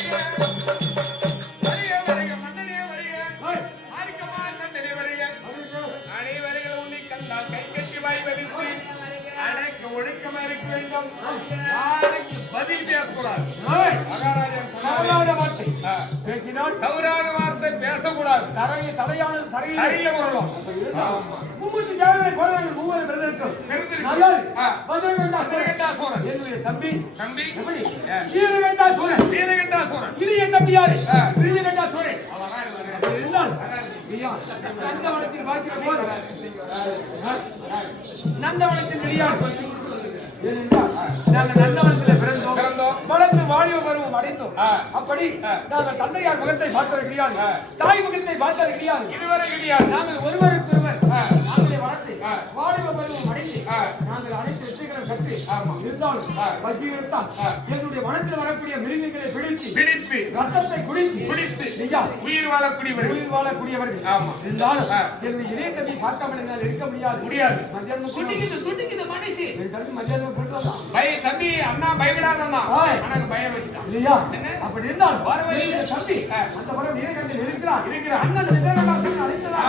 Thank you. தவறான வார்த்தை பேசினால் தவறான வார்த்தை பேசக்கூடாது. தலையானது தரையில வரணும். மூன்று தேவனை கோயில்கள் மூவரை பிறந்திருக்கும். என்னுடைய தம்பி வீரகண்டாசூரன் இளைய தம்பி யாரு? வீரகண்டாசூரன். நந்தவனத்தில் பார்க்கிற போது நந்தவனத்தில் வெளியாடு நாங்கள் நந்தவனத்தில் பிறந்தோம், வளர்ந்து வாலிப பருவம் அடைந்தோம். அப்படி நாங்கள் தந்தையார் முகத்தை பார்த்தது கிடையாது, தாய் முகத்தை பார்த்தது கிடையாது, இதுவரை கிடையாது. நாங்கள் ஒருவருக்கு ஒருவர் நாங்களே வளர்த்து வாலிப பருவம் அடைந்து நாங்கள் அனைத்து வெற்றிகளும் கற்று இருந்தாலும் பசி இருந்தால் எங்களுடைய வனத்தில் வரக்கூடிய மிருகங்களை பிடித்து ரத்தத்தை குடித்து உயிர் வாழக்கூடியவர்கள் இருந்தாலும் என்னுடைய இளைய தம்பி பார்க்காமல் என்னால் இருக்க முடியாது. மத்தியானம் மத்தியானம் தம்பி அண்ணா பயப்படாதண்ணா, பயம் வச்சுட்டான் இல்லையா? அப்படி இருந்தால் தம்பி அந்த படம் நீலகண்டில் இருக்கிறார். அண்ணன் அழைத்ததா?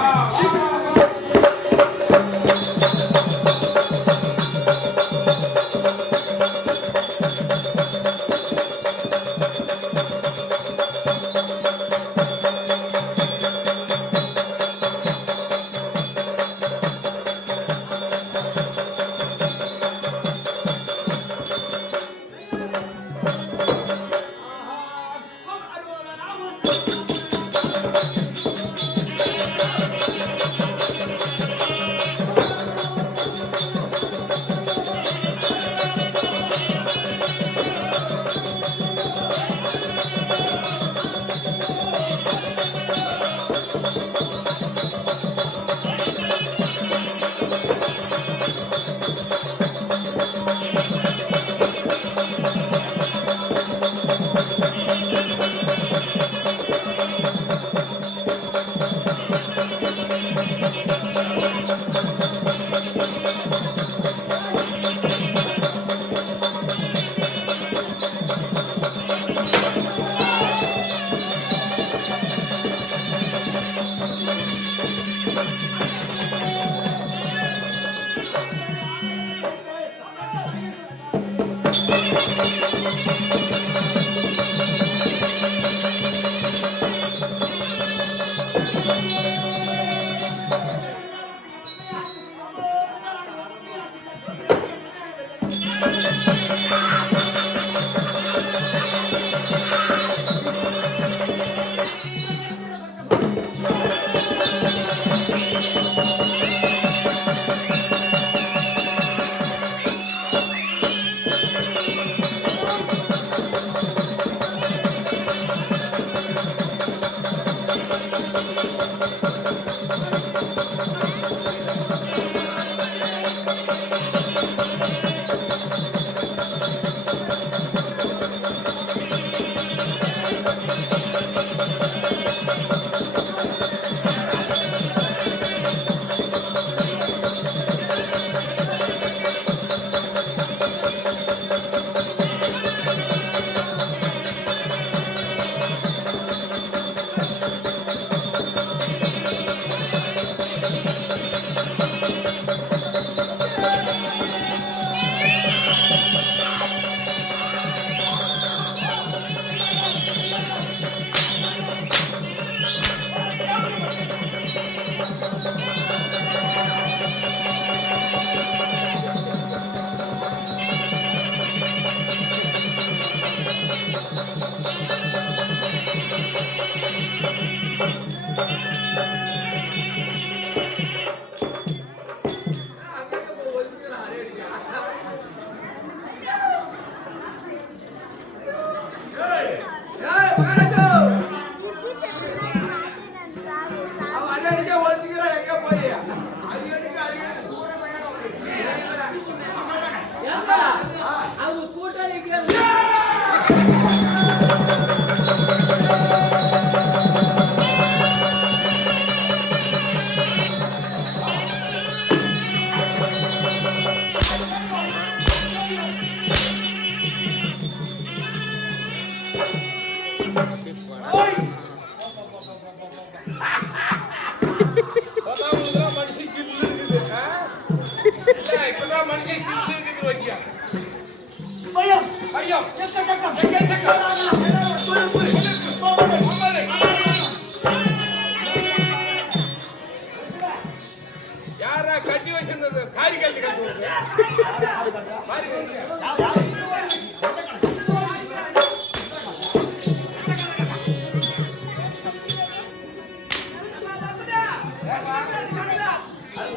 பயம் பயம்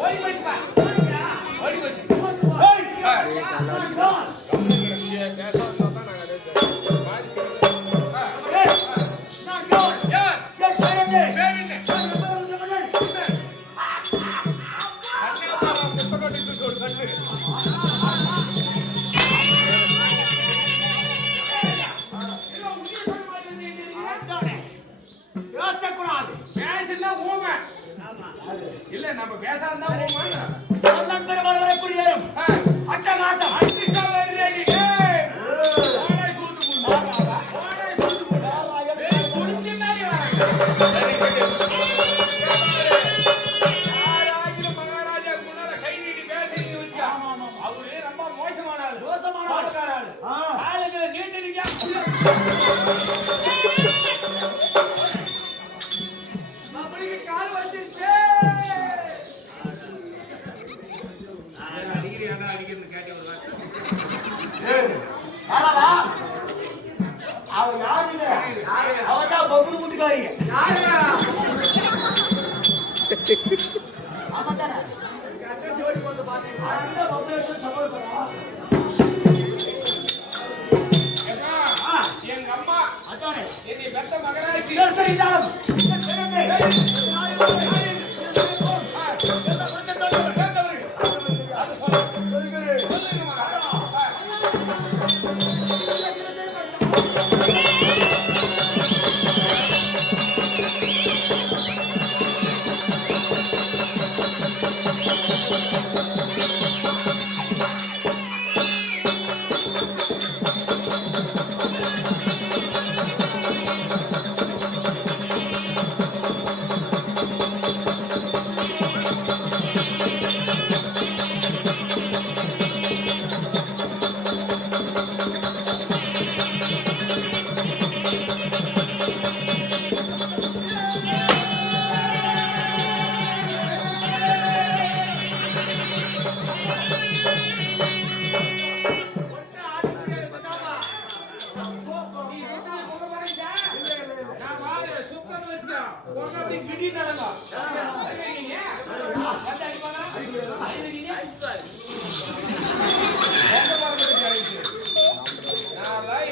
ஓடி போச்சுப்பா ஓடி போச்சு இல்ல நம்ம பேசாதான் மகாராஜா முன்னால கை நீட்டி பேசுறீங்க வச்சுக்கா அவரே ரொம்ப மோசமான ஆளு நீட்டு கால் வந்துருச்சு அடிக்கிறது கேட்டி ஒரு அவன் யாருங்க அவதான் பப்புனு கூட்டுக்காரீங்க ஆமாத்தானே ஜோடி போட்டு பாத்தீங்க எங்க அம்மா அதானே என்னை பெத்த மகராசி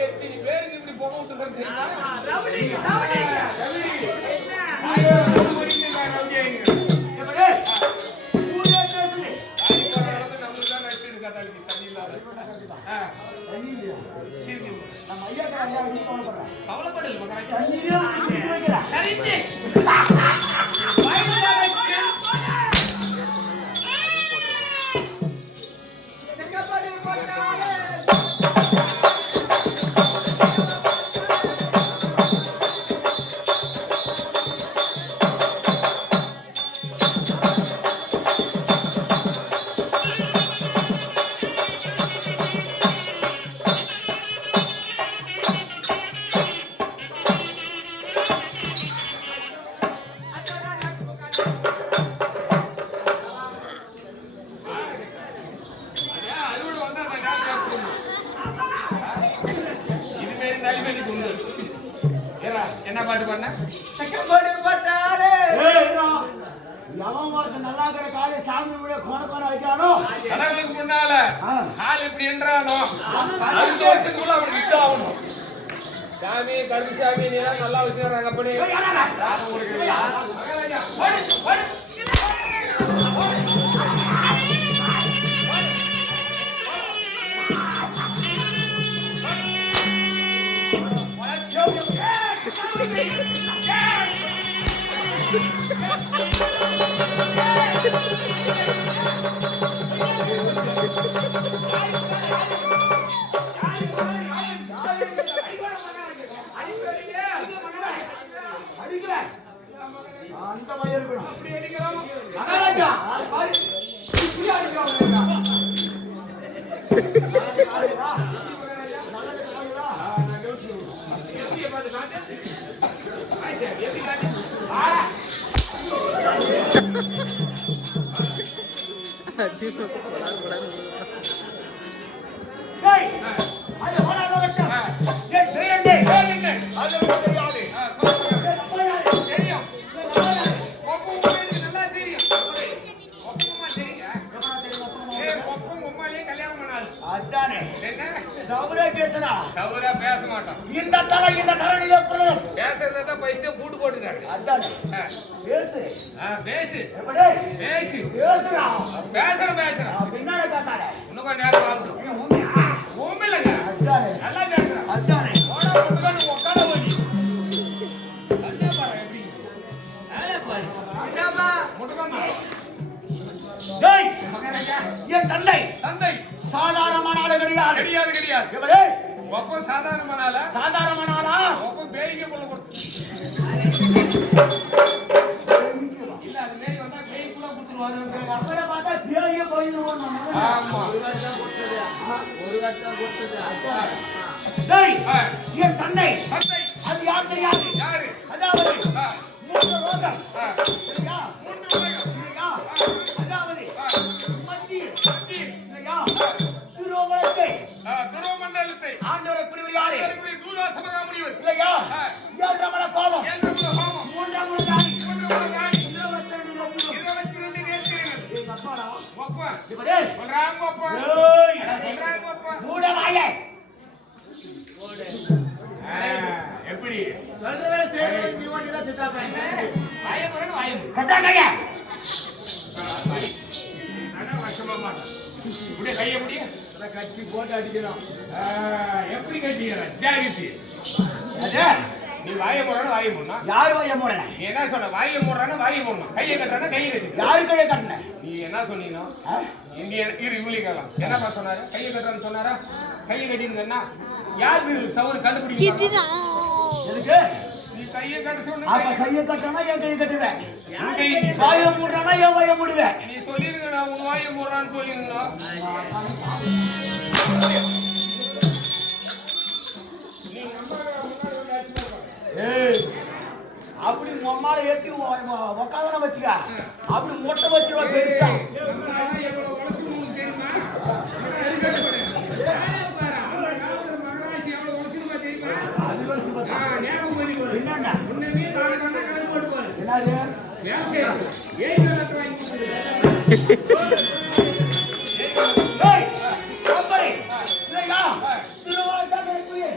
எத்தனை பேருக்கு இப்படி பொம்மை விட்டுருக்கேன் என்ன பாட்டு பண்ண நல்லா இருக்கிற காலை சாமி விட கோண கோண வைக்கானோ கடவுளுக்கு முன்னால ஆள் இப்படி என்றானோ 5 வருஷத்துக்குள்ள அவனுக்கு இஷ்டம் ஆகணும். சாமி கருப்பு சாமி நீ எல்லாம் நல்லா வச்சுக்கிறாங்க அப்படி அந்த மாதிரி இருக்கணும். அப்படி அடிக்கிறோம் மகாராஜா நல்லா தெரியும் பேசுனா தவறா பேச மாட்டோம். இந்த தலை இந்த தரணில பிரதம் பேசுறத பைஸ்டே கூட்டு போட்டுறாங்க. அதான் பேசு பேசு எப்படி பேசு பேசுடா பேசுற பின்னால பேசாத இன்னும் கொஞ்ச நேரம் ஆகட்டும். ஓமிலங்க அதான் நல்லா பேசுற அதான் ஓடா முட்டுக்கான உட்கார போய் அண்ணே பாரு எப்படி ஆளே பாரு என்னப்பா முட்டுக்கான டேய் மகனங்க என் தந்தை தந்தை சாதாரணமான ஆளு கிடையாது கிடையாது எப்படி ஒப்ப சாதாரணமானால சாதாரணமான ஆளா ஒப்ப பேய்க்கு போல கொடுத்து இல்ல அது மேல வந்தா பேய்க்குள்ள கொடுத்துருவாங்க. அப்பட பார்த்தா பேயே போயிடுவோம் ஆமா ஒரு வருஷம் கொடுத்தது டேய் என் தந்தை தந்தை அது யார் தெரியாது யாரு அதாவது ஆ, மூன்று ரோகம் ஆ, சரியா மூன்று உலகம். இல்லையா அதாவது மத்திய சக்தி, இல்லையா திருவோமலத்தை துருவமண்டலத்தை ஆண்டவரை பிடிவர் யாரு தூராசமகா முனிவர் இல்லையா ஏழாம் மலை கோபம் ஏழ்ரமண ஹோமம் மூன்றாம் மலை காணி மூன்றாம் காணி 22 22 நேர்த்திகள் எங்க அப்பாடா ஒப்ப இப்படே சொல்றாங்க ஒப்ப ஏய் சொல்றாங்க ஒப்ப மூட வாயே எப்படி சொல்றவரை செய்யறவரை நீ ஓட்டிதான் சித்தாப்பேன் வாயமுறன்னு வாயமுறு கட்டா கைய ஆனா வருஷமா மாட்டேன் இப்படியே கைய முடிய கட்டி போட்டு அடிக்கிறோம் எப்படி கட்டிக்கிற ஜாகிரதி அதே நீ வாயமுறன்னு வாயமுறனா யார் வாய மூடன நீ என்ன சொன்ன வாயை மூடுறானா வாயை மூடணும் கையை கட்டுறானா கையை கட்டு யாரு கைய கட்டன நீ என்ன சொன்னீங்க இந்திய இரு இவளிக்கலாம் என்னப்பா சொன்னாரு கையை கட்டுறான்னு சொன்னாரா கையை கட்டின்னு சொன்னா யாரு தவறு கண்டுபிடிக்க எதுக்கு நீ கையை கட்ட அப்ப சொன்ன கைய கட்டனா என் கைய கட்டுவேன் உன் கை வாய மூடனா என் வாய மூடுவேன் நீ சொல்லிருங்கடா உன் வாயை மூடுறான்னு சொல்லிருங்கடா நீ ஏய் அப்படி மம்மால ஏத்தி உக்காதான வச்சுக்க அப்படி மொட்டை வச்சிருவா பெருசா எவ்வளவு உடச்சு உங்களுக்கு தெரியுமா என்னண்ணா என்னது ஏய் கம்பரி இல்லையா திருவாரூர் குயே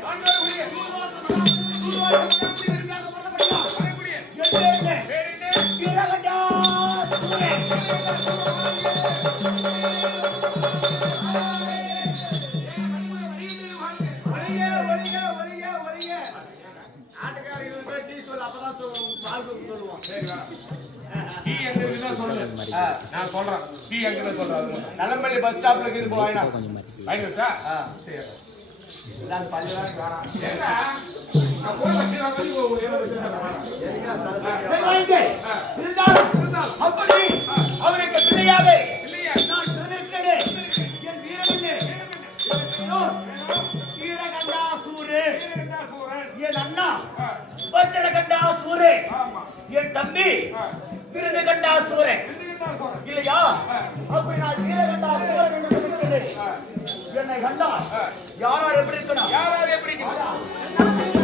ஆட்டுக்காரங்களுக்கு போய் டீ சொல்லு அப்பதான் பால் சொல்லுவோம் டீ எங்க இருக்குன்னு சொல்லு. நான் சொல்றேன் டீ எங்க சொல்றேன் நல்லம்பள்ளி பஸ் ஸ்டாப்ல இருக்குது போயினா வாங்கி வச்சா சரி எல்லாம் பள்ளிதான் வரான் என்ன நான் போய் வச்சு நான் வெளியே அப்படி அவருக்கு பிள்ளையாவே இல்லையா நான் திருநெற்கேடு என் வீரமண்ணே வீரகண்டாசூரே என் அண்ணா வஜ்ரகண்டாசூரே என் தம்பி விருதுகண்டாசூரே இல்லையா அப்படி நான் வீரகண்டாசூரன் என்று சொல்லிக்கிறேன் என்னை கண்டா யாரார் எப்படி இருக்கணும் யாராவது எப்படி இருக்கு?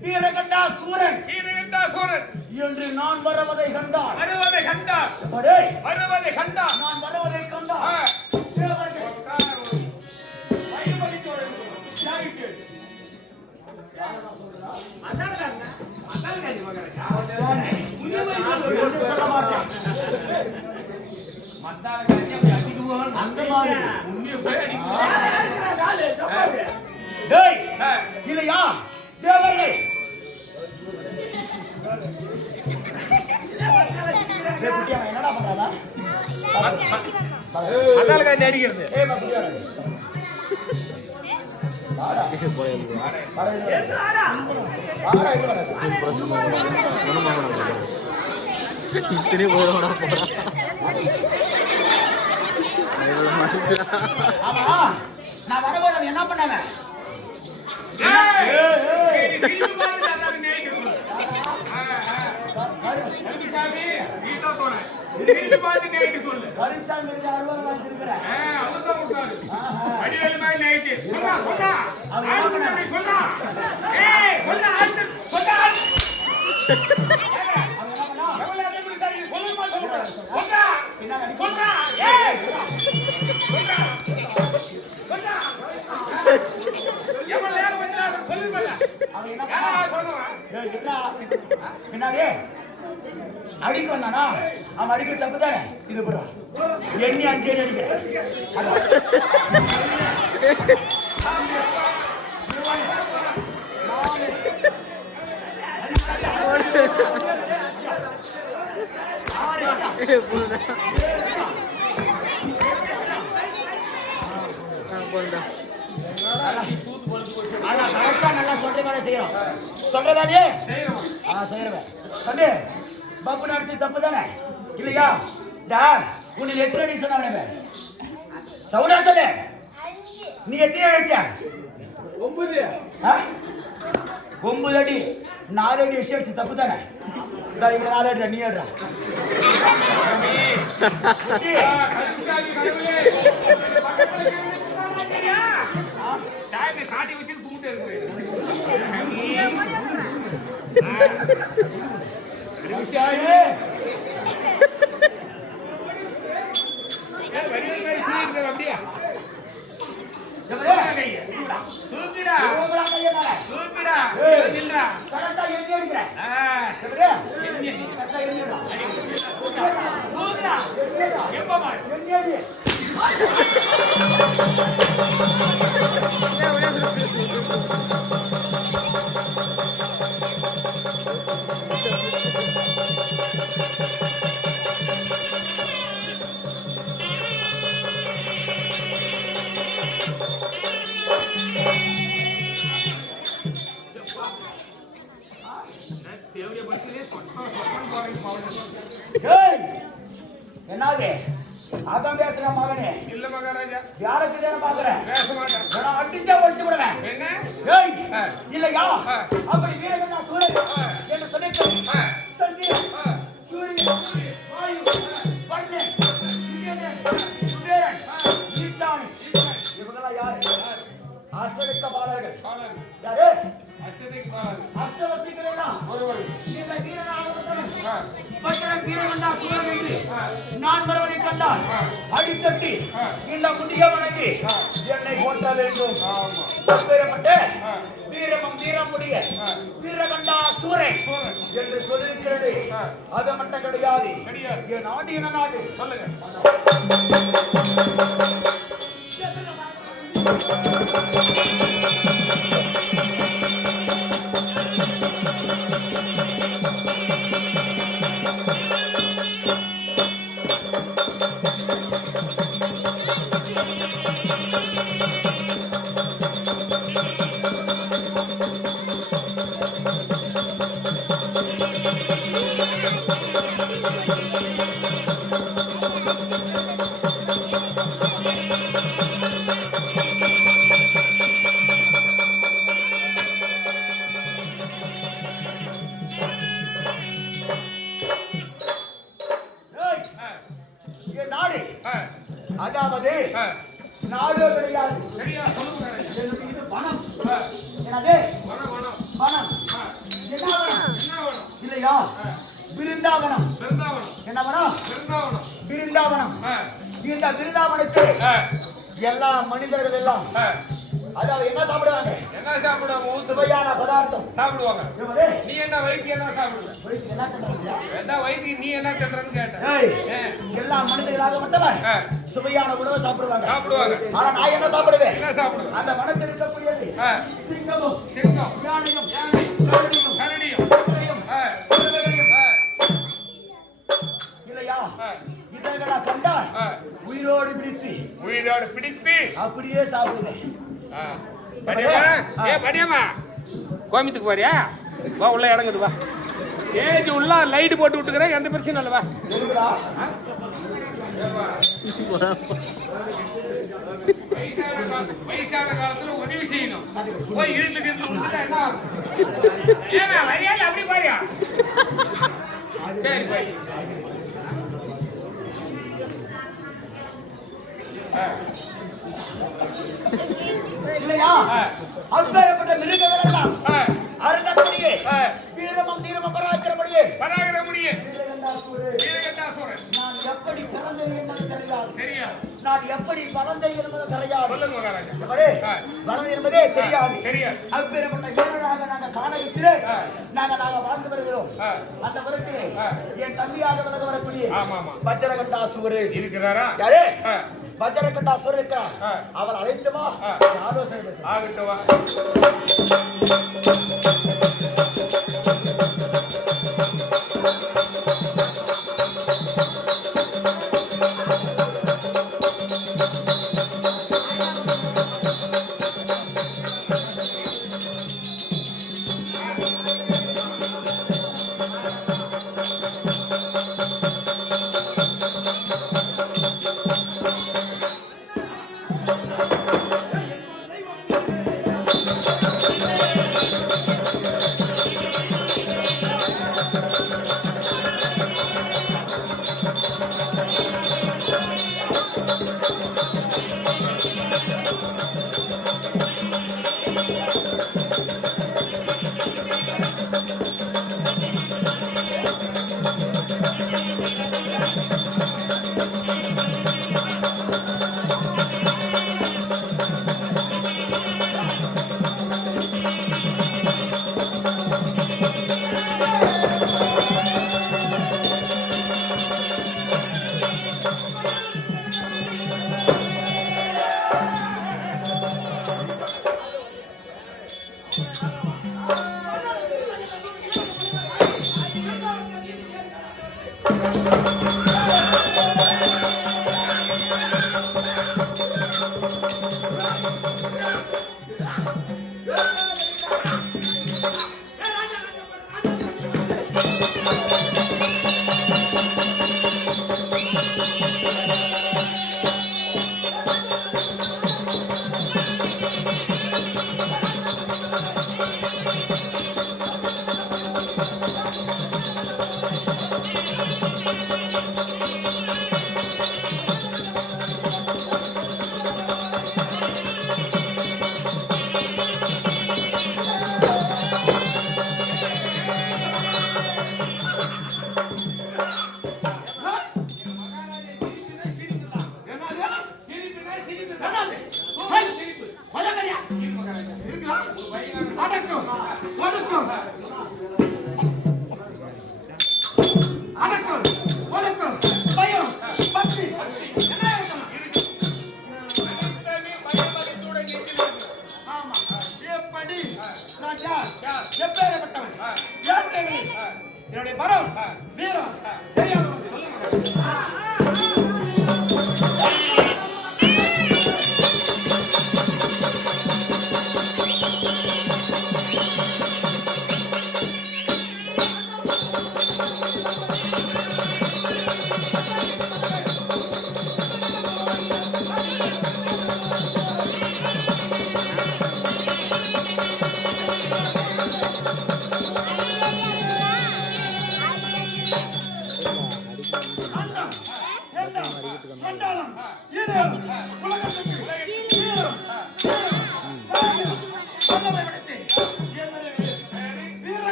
வீரகண்டாசூரன் வீரகண்டாசூரன் என்று நான் வருவதை கண்டார் வருவதை கண்டார் வருவதை கண்டார் நான் வருவதை கண்டார் சொல்ல மாட்டேன் அந்த மாதிரி டேய் இல்லையா தேவர்களே என்னடா பண்றாங்க அண்ணாளுக்கு அடிக்கிறது இத்தனை போயிட நான் வரும்போது என்ன பண்ணாங்க அடிக்க வந்தானா அவன் அடிக்க தப்பு தானே இது புறா எண்ணி 5 அடிக்கிறேன் நல்லா சொல்றேன் செய்யறோம் சொல்றதானே செய்யறவன் தம்பி பப்பு நடத்தி தப்பு தானே இல்லையா உன்னை எத்தனை அடி சொன்னாங்க சவுடா சொல்லு நீ எத்தனை அடிச்ச 9 அடி 4 அடி எஸ்எல்சி தப்பு தானே இவங்க 4 அடி நீ ஆடுறா சாட்டி வச்சு கும்பிட்டு அப்படியா என்னது அதான் பேசுற மகனே இல்ல மகாராஜா யாருக்கு தானே பாக்குறேன் பேச மாட்டேன் நான் அடிச்சா ஒழிச்சு விடுவேன் என்ன இல்லையா அப்படி வீரகண்ணா சூரியன் என்று சொல்லிட்டு சூரியன் வாயு பண்ணு இவங்கெல்லாம் யாரு அஷ்டவித்த பாலர்கள் யாரு நான் வரவனை கண்டால் அடித்தட்டி இந்த குட்டிய வணங்கி என்னை போற்ற வேண்டும் வீரமும் வீரமுடைய வீரகண்டா சூரை என்று சொல்லியிருக்கிறது அது மட்டும் கிடையாது என் நாடு என்ன நாடு சொல்லுங்க அதாவது நாடோ கிடையாது இது பணம் என்னது பணம் இல்லையா பிருந்தாவனம் என்ன பணம் பிருந்தாவனம் இந்த பிருந்தாவனத்தை எல்லா மனிதர்கள் எல்லாம் அதாவது என்ன சாப்பிடுவாங்க என்ன சாப்பிடுவாங்க சுவையான பதார்த்தம் சாப்பிடுவாங்க நீ என்ன வைத்தியம் என்ன சாப்பிடுவ என்ன வைத்தியம் நீ என்ன தின்றன்னு கேட்டேன் எல்லா மனிதர்களாக மட்டும் சுவையான உணவை சாப்பிடுவாங்க ஆனா நான் என்ன என்ன சாப்பிடுவேன் அந்த மனத்தில் இருக்கக்கூடியது சிங்கமும் யானையும் கரடியும் இல்லையா இதெல்லாம் கண்டால் உயிரோடு பிடித்து அப்படியே அப்படியே சாப்பிடுவேன் படியாமா கோயம்புத்தூருக்கு போறியா வா உள்ள இடங்குது வா ஏஜ் உள்ள லைட் போட்டு விட்டுக்கிறேன் எந்த பிரச்சனையும் இல்லவா வயசான காலத்துல உதவி செய்யணும் போய் இருட்டு என்ன ஏமா வரியால அப்படி பாரியா சரி போய் இல்லையா அப்பேற்பட்ட மிருகங்களெல்லாம் அருகத்தடியே வீரமும் தீரமும் பராக்கிரமடியே வீரகண்டாசுரன் நான் எப்படி பிறந்தேன் என்பது தெரியாது சரியா நான் எப்படி வளர்ந்தேன் என்பது தெரியாது சொல்லுங்க மகாராஜா வளர்ந்து என்பதே தெரியாது அப்பேற்பட்ட வீரராக நாங்கள் காணவிக்கிறே நாங்கள் வாழ்ந்து வருகிறோம் அந்த வருத்திலே என் தம்பியாக விலக வரக்கூடிய வஜ்ரகண்டாசுரே இருக்கிறாரா யாரே வஜ்ரகண்டாசுரர் இருக்கிறார் அவர் அழைத்துமா ஆலோசனை ஆகட்டுமா என்னுடைய பரம் வீரம்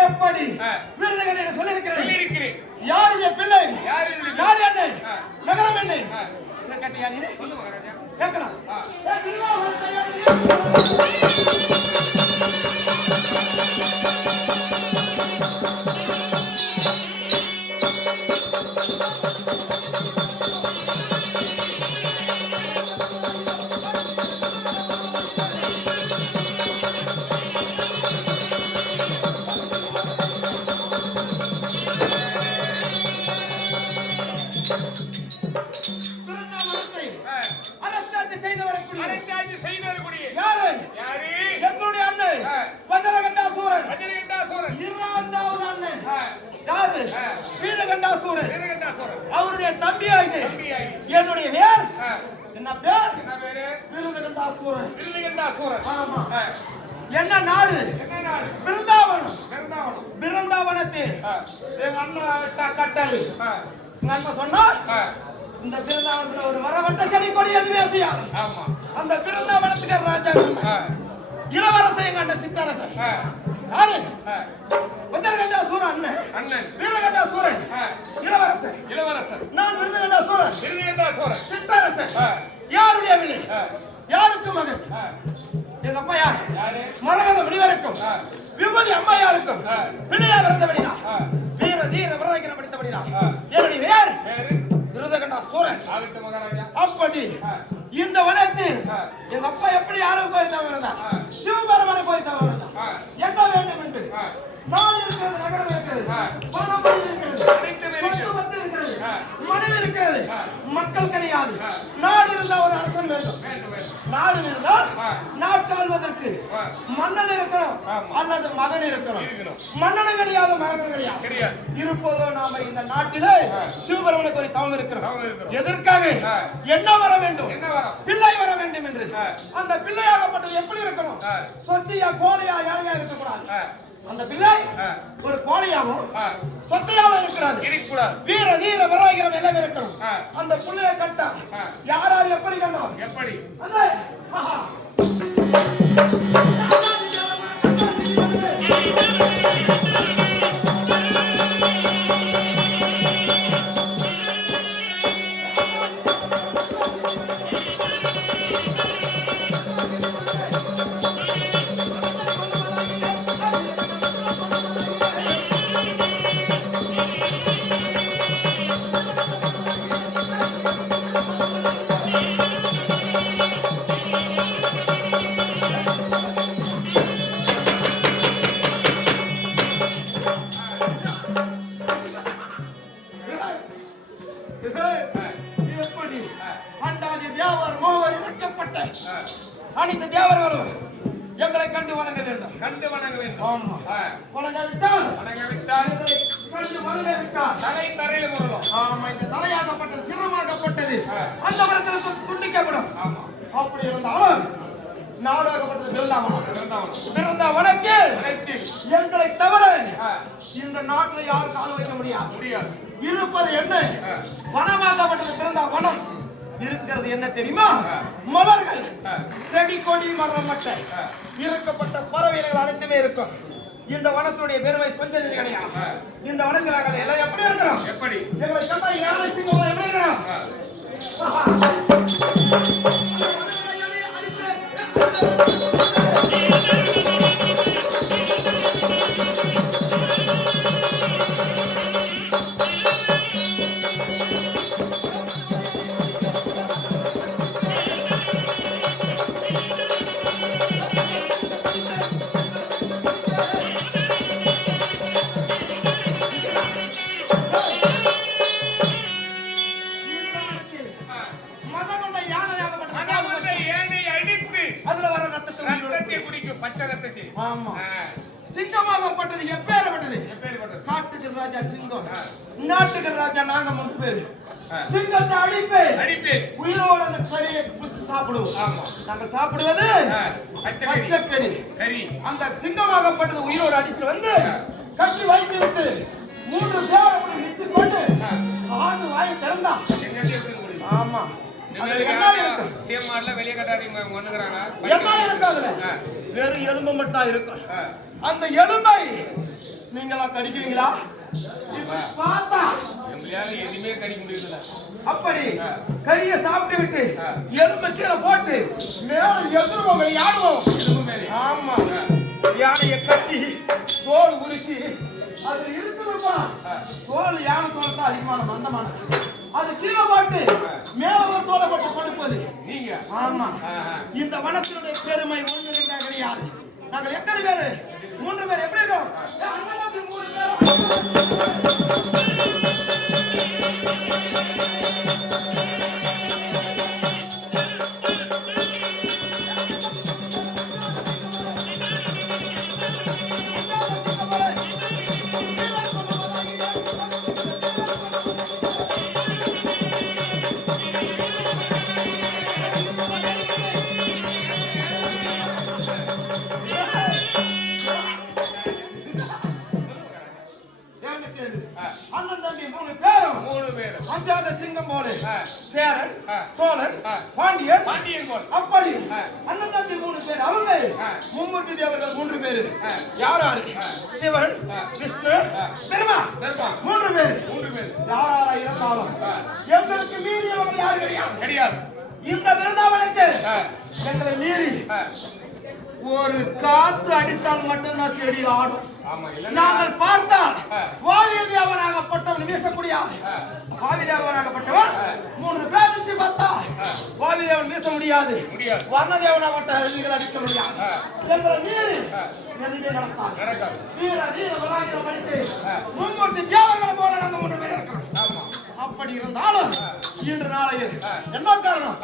எப்படி விருதுகளை சொல்லியிருக்கிறேன் யார் என் பிள்ளை யார் என்னை நகரம் என்னை கேட்கலாம் அனைத்தாட்சி செய்தக்கூடிய யாரு? யாரு? எங்களுடைய அண்ணன் வஜ்ரகண்டாசூரன். வஜ்ரகண்டாசூரன். இரண்டாவது அண்ணன் யாரு? வீரகண்டாசூரன். வீரகண்டாசூரன். அவருடைய தம்பியாகி என்னுடைய பேர் என்ன பேர்? என்ன பேரு? வீரகண்டாசூரன். வீரகண்டாசூரன். ஆமா. என்ன நாடு? என்ன நாடு? பிருந்தாவனம். பிருந்தாவனம். பிருந்தாவனத்தில் எங்க அண்ணன் கட்டல் எங்க அண்ணன் சொன்னா இந்த பிருந்தாவனத்துல ஒரு மரவட்ட செடி கொடி எதுவுமே செய்யாது. ஆமா. அந்த பிருந்தாவனத்துக்கு ராஜா இளவரசன் எங்க அண்ணன் சித்தரசன். யாரு? வஜ்ரகண்டாசூரன் அண்ணன். அண்ணன். வீரகண்டாசூரன் இளவரசன். இளவரசன். நான் வீரகண்டாசூரன். வீரகண்டாசூரன். சித்தரசன். யாருடைய விலை? யாருக்கு மகன்? எங்க அப்பா யார்? யாரு? மரகத முனிவருக்கும் விபூதி அம்மா யாருக்கும் பிள்ளையா பிறந்தபடினா வீர தீர விராகிரம் படித்தபடினா என்னுடைய வேர் வீரகண்டாசூரன். ஆதித்த மகாராஜா. அப்படி இந்த வனத்தில் எங்க அப்பா எப்படி யாரும் கோரித்தவன் இருந்தார்? சிவபெருமான கோரித்தவன் இருந்தார். என்ன வேண்டும் என்று நாள் இருக்கிறது, நகரம் இருக்கிறது, வனம் இருக்கிறது, சொத்து இருக்கிறது, மனைவி இருக்கிறது, மக்கள் கிடையாது. நாடு இருந்தால் ஒரு அரசன் வேண்டும். நாடு இருந்தால் நாட்டாள்வதற்கு மன்னன் இருக்கணும் அல்லது மகன் இருக்கணும். மன்னனும் கிடையாது, மகனும் கிடையாது. இருப்பதோ நாம இந்த நாட்டிலே சிவபெருமனை கோரி தவம் இருக்கிறோம். எதற்காக? என்ன வர வேண்டும்? பிள்ளை வர வேண்டும் என்று. அந்த பிள்ளையாகப்பட்டது எப்படி இருக்கணும்? சொத்தியா கோலையா யாரையா இருக்கக்கூடாது. அந்த பிள்ளை ஒரு கோலையாவும் சொத்தையாவும் இருக்கிறார். வீர தீர விராகிரம் எல்லாம் இருக்கணும். அந்த பிள்ளைய கட்டா யாரால் எப்படி கண்டோம்? எப்படி? அனைத்து தேவர்களும் எங்களை கண்டு வணங்க வேண்டும். கண்டு வணங்க வேண்டும். ஆமா. வணங்காவிட்டால் கண்டு வணங்காவிட்டால் தலை தரையில் முரளும். ஆமா. இந்த தலையாகப்பட்டது சிரமாகப்பட்டது அந்த மரத்திற்கு துண்டிக்கப்படும். ஆமா. அப்படி இருந்தாலும் நாடாகப்பட்டது பிருந்தாவனத்தில் எங்களை தவிர இந்த நாட்டில் யாரும் கால் வைக்க முடியாது. இருப்பது என்ன? வனமாகப்பட்டது பிருந்தாவனம். இருக்கிறது என்ன தெரியுமா? மலர்கள், செடி, கொடி, மரம், மட்டை இருக்கப்பட்ட பறவைகள் அனைத்துமே இருக்கும். இந்த வனத்துடைய பெருமை கொஞ்சம் கிடையாது. இந்த வனத்தில் நாங்கள் எல்லாம் எப்படி இருக்கிறோம்? எப்படி? எங்களை கண்டா யானை சிங்கம் எப்படி இருக்கிறோம்? சிங்கமாகப்பட்டது எப்பேற்பட்டது? காட்டுக்கு ராஜா சிங்கம், நாட்டுக்கு ராஜா நாங்க 3 பேரு. சிங்கத்தை அடிப்பேன், உயிரோட அந்த கறியை புடிச்சு சாப்பிடுவோம். நாங்கள் சாப்பிடுவது பச்சைக்கறி. அந்த சிங்கமாகப்பட்டது உயிரோட அடிச்சு வந்து கட்டி வைத்து விட்டு 3 பேர் அப்படி நிச்சு கொண்டு ஆண்டு வாயை திறந்தா. ஆமா. வெறும் எலும்பு மட்டும் இருக்கும். அந்த எலும்பை நீங்களா கடிக்குவீங்களா? அப்படி கறியை சாப்பிட்டு விட்டு எலும்பு கீழே போட்டு மேல எதிர்வோம், விளையாடுவோம். ஆமா. யானையை கட்டி தோல் உரிச்சு அது இருக்குதுப்பா. தோல் யானை தோல் தான் அதிகமான மந்தமான. அது கீழே போட்டு மேல ஒரு தோலை போட்டு படுப்பது நீங்க. ஆமா. இந்த வனத்தினுடைய பெருமை ஒன்று கிடையாது. நாங்கள் எத்தனை பேரு? 3 பேர். எப்படி இருக்கோம்? அண்ணன் 3 பேர். போல சேரன் சோழன் பாண்டியன் போல அப்படி அண்ணன் தம்பி 3 பேர் அவங்க மும்மூர்த்தி தேவர்கள் 3 பேர் யார் யாரு சிவன் விஷ்ணு பெருமா 3 பேர் யாரா இருந்தாலும் எங்களுக்கு மீறியவங்க யாரு கிடையாது இந்த விருந்தாவனத்தில் எங்களை மீறி ஒரு காத்து அடித்தால் மட்டும்தான் செடி ஆடும் நாங்கள் பார்த்தால் வாவிதேவனாகப்பட்டவன் வீசக்கூடிய வாவிதேவனாகப்பட்டவன் 3 பேருக்கு பார்த்தா வாவிதேவன் வீச முடியாது வர்ணதேவனாகப்பட்ட அருவிகள் அடிக்க முடியாது எங்களை மீறி எதுவுமே நடக்காது வீர தீர வராகிற படித்து மும்மூர்த்தி தேவர்களை போல நாங்கள் 3 பேர் இருக்கிறோம் அப்படி இருந்தாலும் இன்று நாளையில் என்ன காரணம்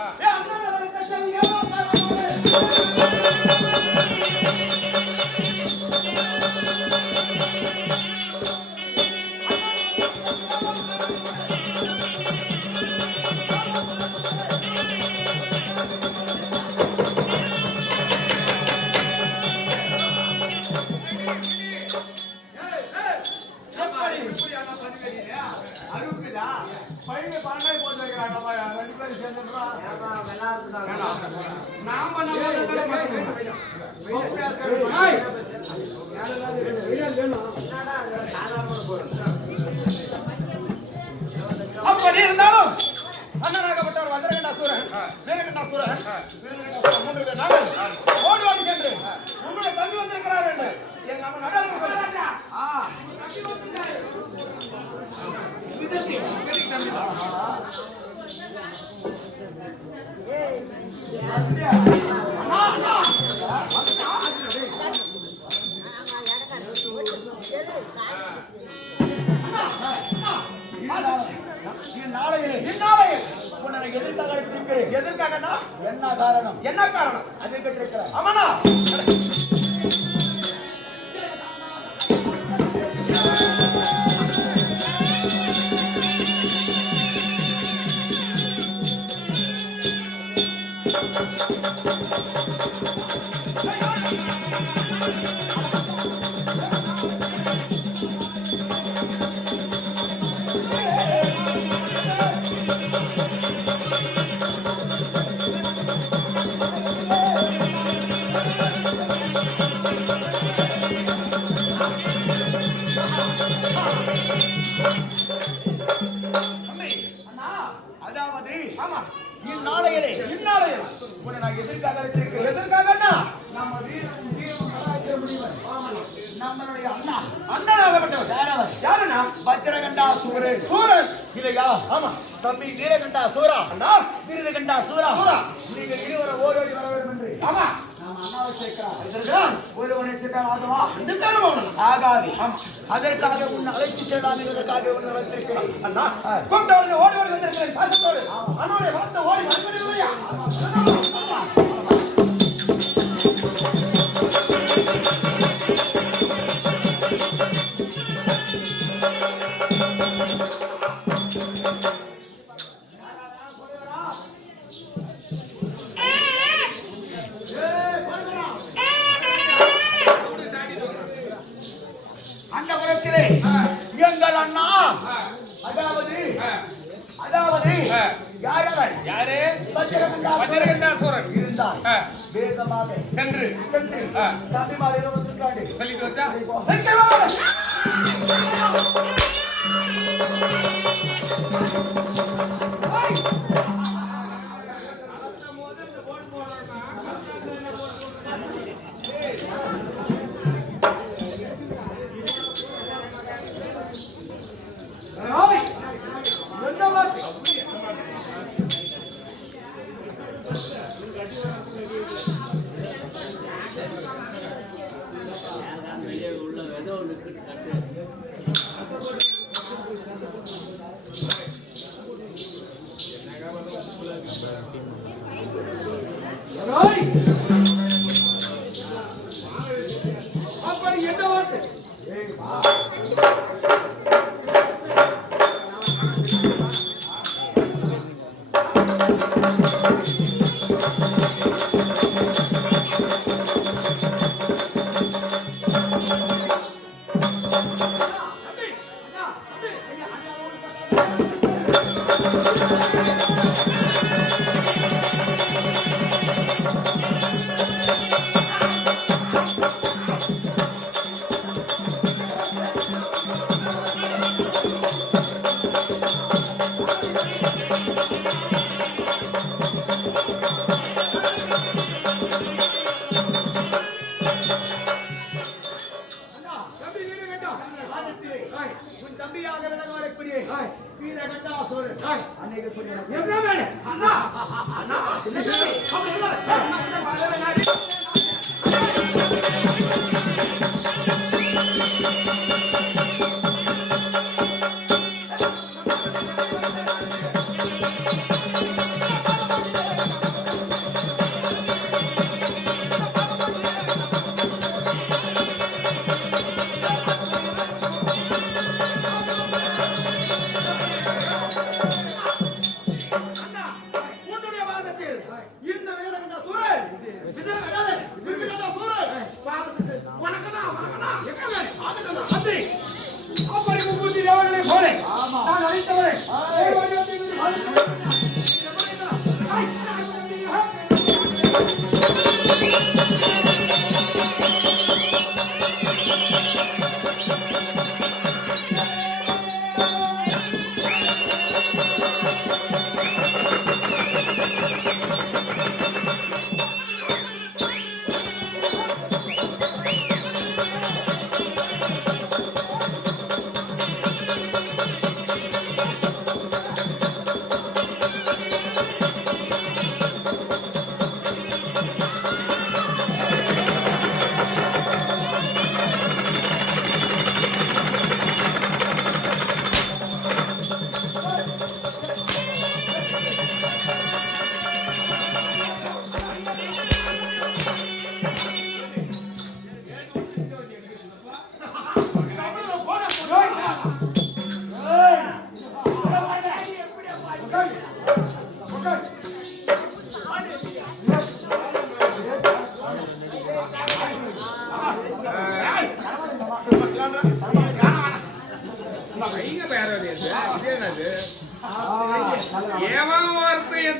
அப்படி இருந்தாலும் அண்ணனாகப்பட்டவர் வஜ்ரகண்டாசூரன் வீரகண்டாசூரன் 3 பேர் நாங்கள் ஓடி ஓடி சென்று உங்களுடைய தம்பி வந்திருக்கிறார் என்று எங்க அண்ணன் நடாலும் சொல்றாங்க எதற்காக என்ன காரணம் அதை கேட்டிருக்கிறார் ஆமாண்ணா அதாவது ஆமா இந்நாளையிலே உன்னை நான் எதற்காக அழைத்திருக்கிறேன் எதற்காகன்னா நம்ம நம்மளுடைய அண்ணனாகப்பட்டவர் யாருன்னா வஜ்ரகண்டா சூரன் இல்லையா ஆமா தம்பி வீரகண்டா சூரா அண்ணா வீரகண்டா சூரா நீங்கள் இருவரும் ஓடோடி வர வேண்டும் என்று ஆமா நாம அண்ணாவை சேர்க்கிறான் ஒருவனை சேர்த்தால் ஆகவா ஆகாது அதற்காக உன்னை அழைத்து செல்லாமல் இதற்காக உன்னை வைத்திருக்கிறேன் அண்ணா கூப்பிட்டு ஓடி ஓடி வந்திருக்கிறேன் பாசத்தோடு அண்ணாவுடைய வார்த்தை ஓடி வந்துவிடுவியா எங்கள் அண்ணா அதாவது யாரு வஜ்ரகண்டாசூரன் இருந்தார் வேகமாக சென்று தம்பிமாரை சொல்லிட்டு வந்தா அப்படி என்ன வார்த்தை Thank you.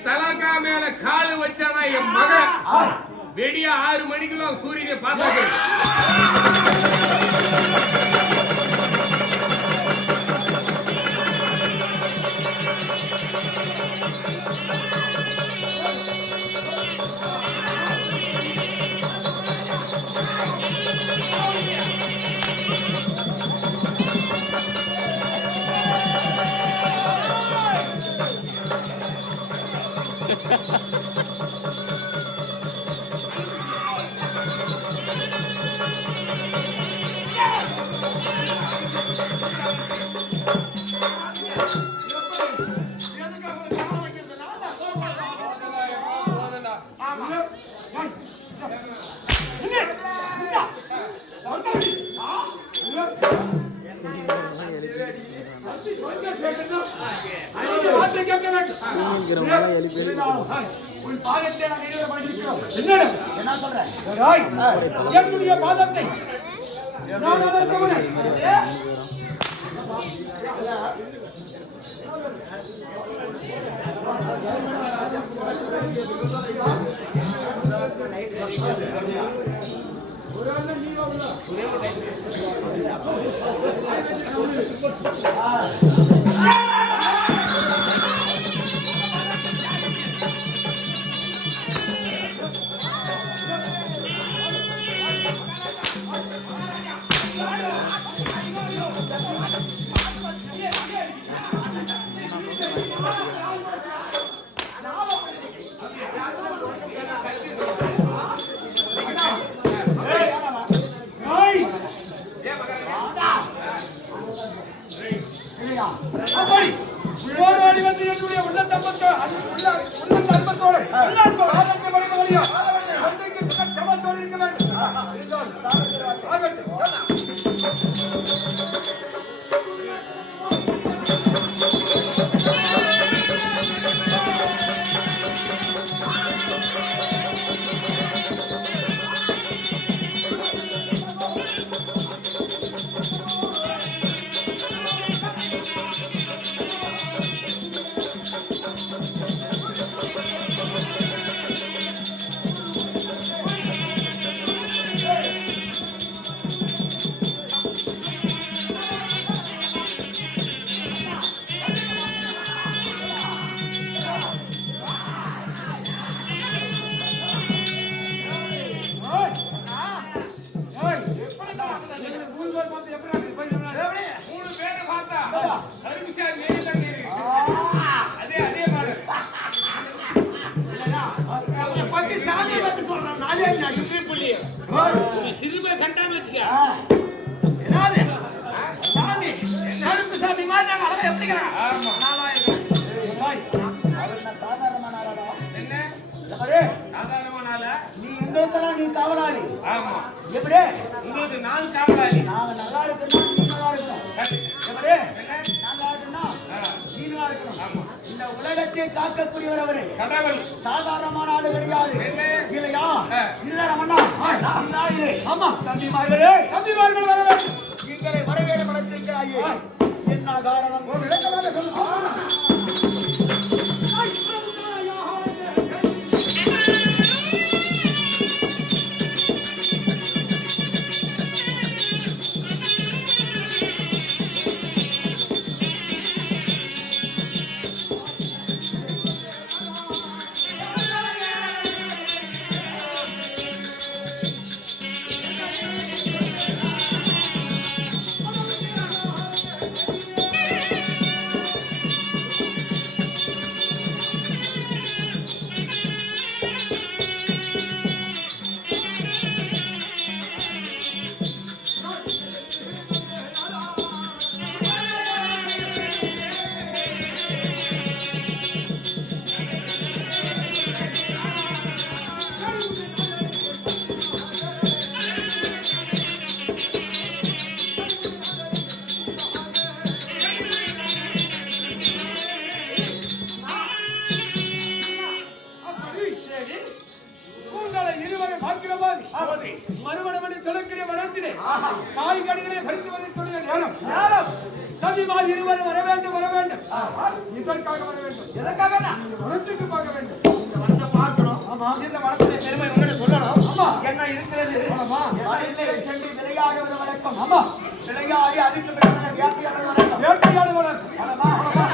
தலக்கா மேல காலு வச்சானா என் மகன் வெடியா 6 மணிக்குள்ள சூரியனை பார்த்தாங்க. என்னுடைய பாதத்தை அவனை பத்தி சாமியை பத்தி சொல்றான். நாளே நடுவே புள்ளி. சிறுமை கண்டான்னு வச்சுக்க. என்னது? சாமி கருப்பு சாமி மாதிரி நாங்க அழகா எப்படிங்கிறான்? ஆமா. சாதாரணமான ஆளா? என்ன அரே சாதாரணமான ஆளா? நீ எங்களுக்கெல்லாம் நீ காவலாளி. ஆமா. எப்படி? உங்களுக்கு நான் காவலாளி. நாங்க நல்லா இருக்கணும், நீ நல்லா இருக்கணும். எப்படி? நல்லா இருக்கணும், நீ நல்லா இருக்கணும். ஆமா. இந்த உலகத்தை காக்கக்கூடியவர் அவரு. கடவுள் சாதாரணமான ஆளு கிடையாது. இல்லையா? இல்ல ரமண்ணா. ஆமா. தம்பிமார்களே, தம்பிமார்கள் வர வேண்டும். நீங்களே வரவேற்க படைத்திருக்கிறாயே. என்ன காரணம்? ஒரு விளக்கமாக சொல்லு. மறுமணமனை தொடக்கிய வளர்த்தினே காய்கறிகளை பறித்து வந்து சொல்லிய நேரம் தம்பிமார் இருவரும் வர வேண்டும் வர வேண்டும். இதற்காக வர வேண்டும். எதற்காக? வனத்துக்கு பார்க்க வேண்டும். இந்த வனத்தை பார்க்கணும். ஆமா. இந்த வனத்துடைய பெருமை உங்கள்கிட்ட சொல்லணும். ஆமா. என்ன இருக்கிறது? ஆமா. சென்று விளையாடுவது வழக்கம். ஆமா. விளையாடி அதுக்கு பிறகு வேட்டையாடுவது வழக்கம். வேட்டையாடுவது வழக்கம். ஆமா. ஆமா.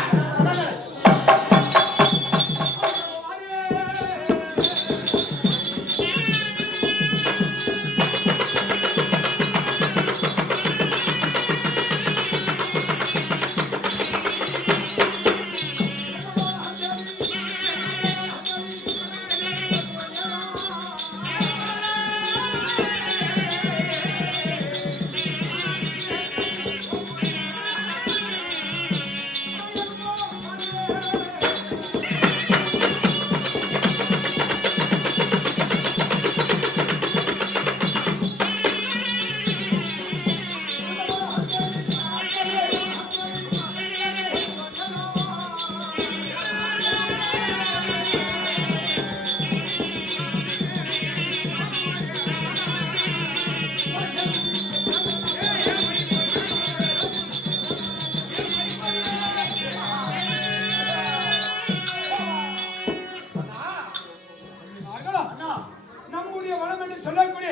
நம்முடைய வனம் என்று சொல்லக்கூடிய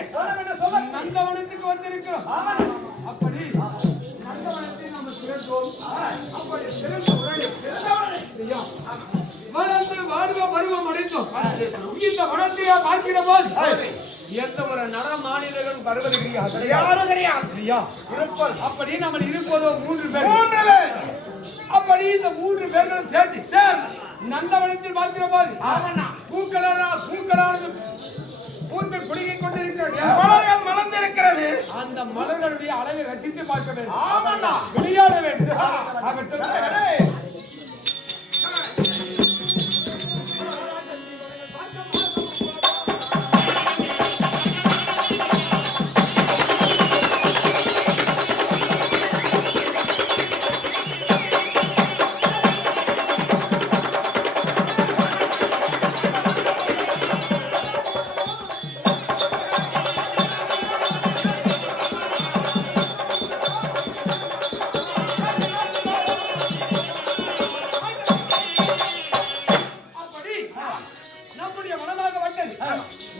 நந்தவனத்துக்கு வந்திருக்கிறோம். அப்படி நந்தவனத்தை நம்ம சேர்ந்தோம். அப்படி சிறந்த வளர்ந்து வாழ்வ பருவம் அடைந்தோம். இந்த வனத்தையா பார்க்கிற போது எந்த ஒரு நர மாநிலங்களும் வருவது கிடையாது. அப்படி நம்ம இருப்பதோ 3 பேர். அப்படி இந்த 3 பேர்களும் சேர்த்து நந்தவனத்தில் பார்க்கிற போது பூக்களானது பூத்து குலுங்கிக் கொண்டிருக்கிறது. மலர்ந்திருக்கிறது. அந்த மலர்களுடைய அழகை ரசித்து பார்க்க வேண்டும். விளையாட வேண்டும்.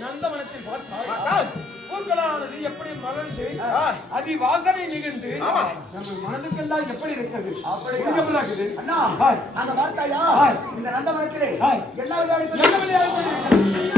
நந்தவனத்தில் பார்த்தால் பூக்களானது எப்படி மலர்ந்து அதி வாசனை நிகழ்ந்து நம்ம மனதுக்கெல்லாம் எப்படி இருக்கிறது? அப்படி அண்ணா அந்த வார்த்தையா இந்த நந்தவனத்திலே எல்லா விளையாடுகள்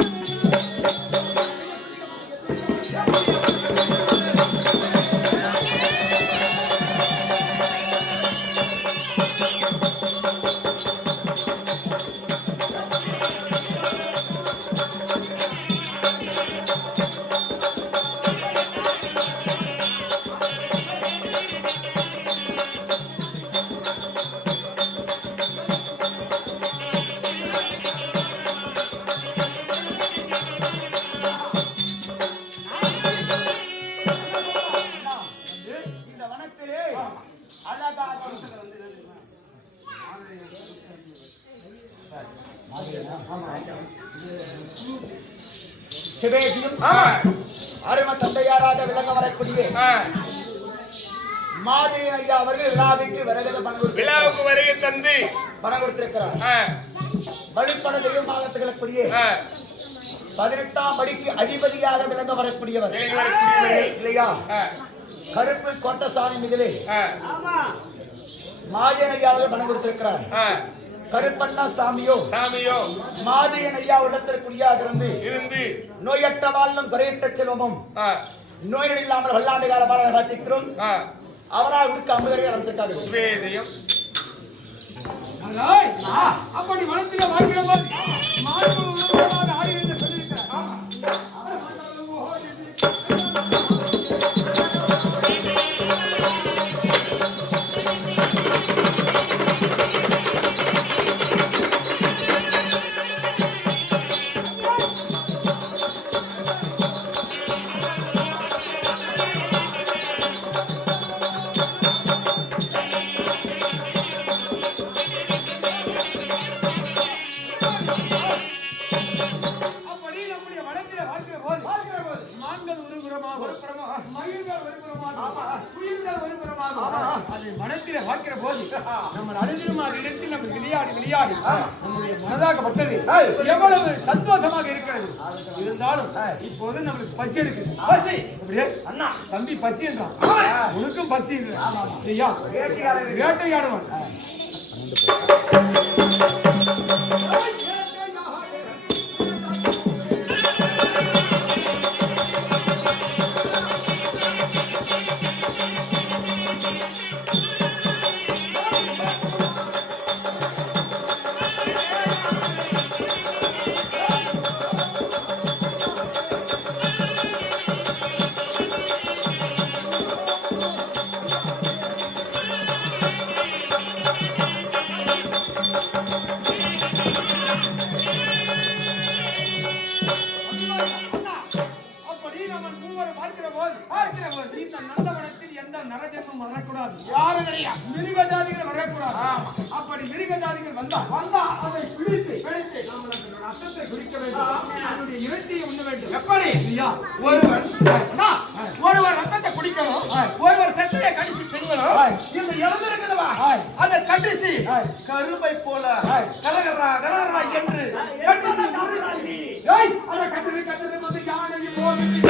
சிவேதியும் அருமை தந்தையாராக விளங்க வரக்கூடிய மாதே ஐயா அவர்கள் விழாவுக்கு வருகை தந்து பணம் கொடுத்திருக்கிறார். வழிபட தெய்வமாக திகழக்கூடிய 18ஆம் படிக்கு அதிபதியாக விளங்க வரக்கூடியவர் இல்லையா? கருப்பு கோட்டசாமி மிதிலே மாதேன் ஐயா அவர்கள் பணம் கொடுத்திருக்கிறார். கருப்பண்ணா சாமியோ மாதேன் ஐயா உள்ளத்திற்குரியாக இருந்து நோயற்ற வாழ்லும் குறையற்ற செல்வமும் நோய்கள் இல்லாமல் வல்லாண்டு கால பாலனை பார்த்திருக்கிறோம். அவரால் கொடுக்க 50 அடி நடந்திருக்காரு. அப்படி மனத்தில வாழ்க்கிற போது ஆடி என்று சொல்லியிருக்கிறார். மனத்திலே பார்க்கிற போது நம்ம அனுதினமாக இடத்தில் நம்ம விளையாடி நம்முடைய மனதாகப்பட்டது எவ்வளவு சந்தோஷமாக இருக்கிறது. இருந்தாலும் இப்போது நம்மளுக்கு பசி எடுக்குது. பசி அப்படியே அண்ணா தம்பி பசி என்றான், உனக்கும் பசி வேட்டையாடுவான். அப்படி மிருக ஜாதிகள் வந்தா அதை பிடித்து ரத்தத்தை குடிக்க வேண்டும். அதனுடைய இறைச்சியை உண்ண வேண்டும். எப்படி ஒருவர் ரத்தத்தை குடிக்கணும், ஒருவர் சட்டையை கடிச்சு பெண்களும் இந்த இளம் இருக்குதுவா அதை கடிச்சு கரும்பை போல கரகரா என்று கட்டிச்சு யானையும் போகுது.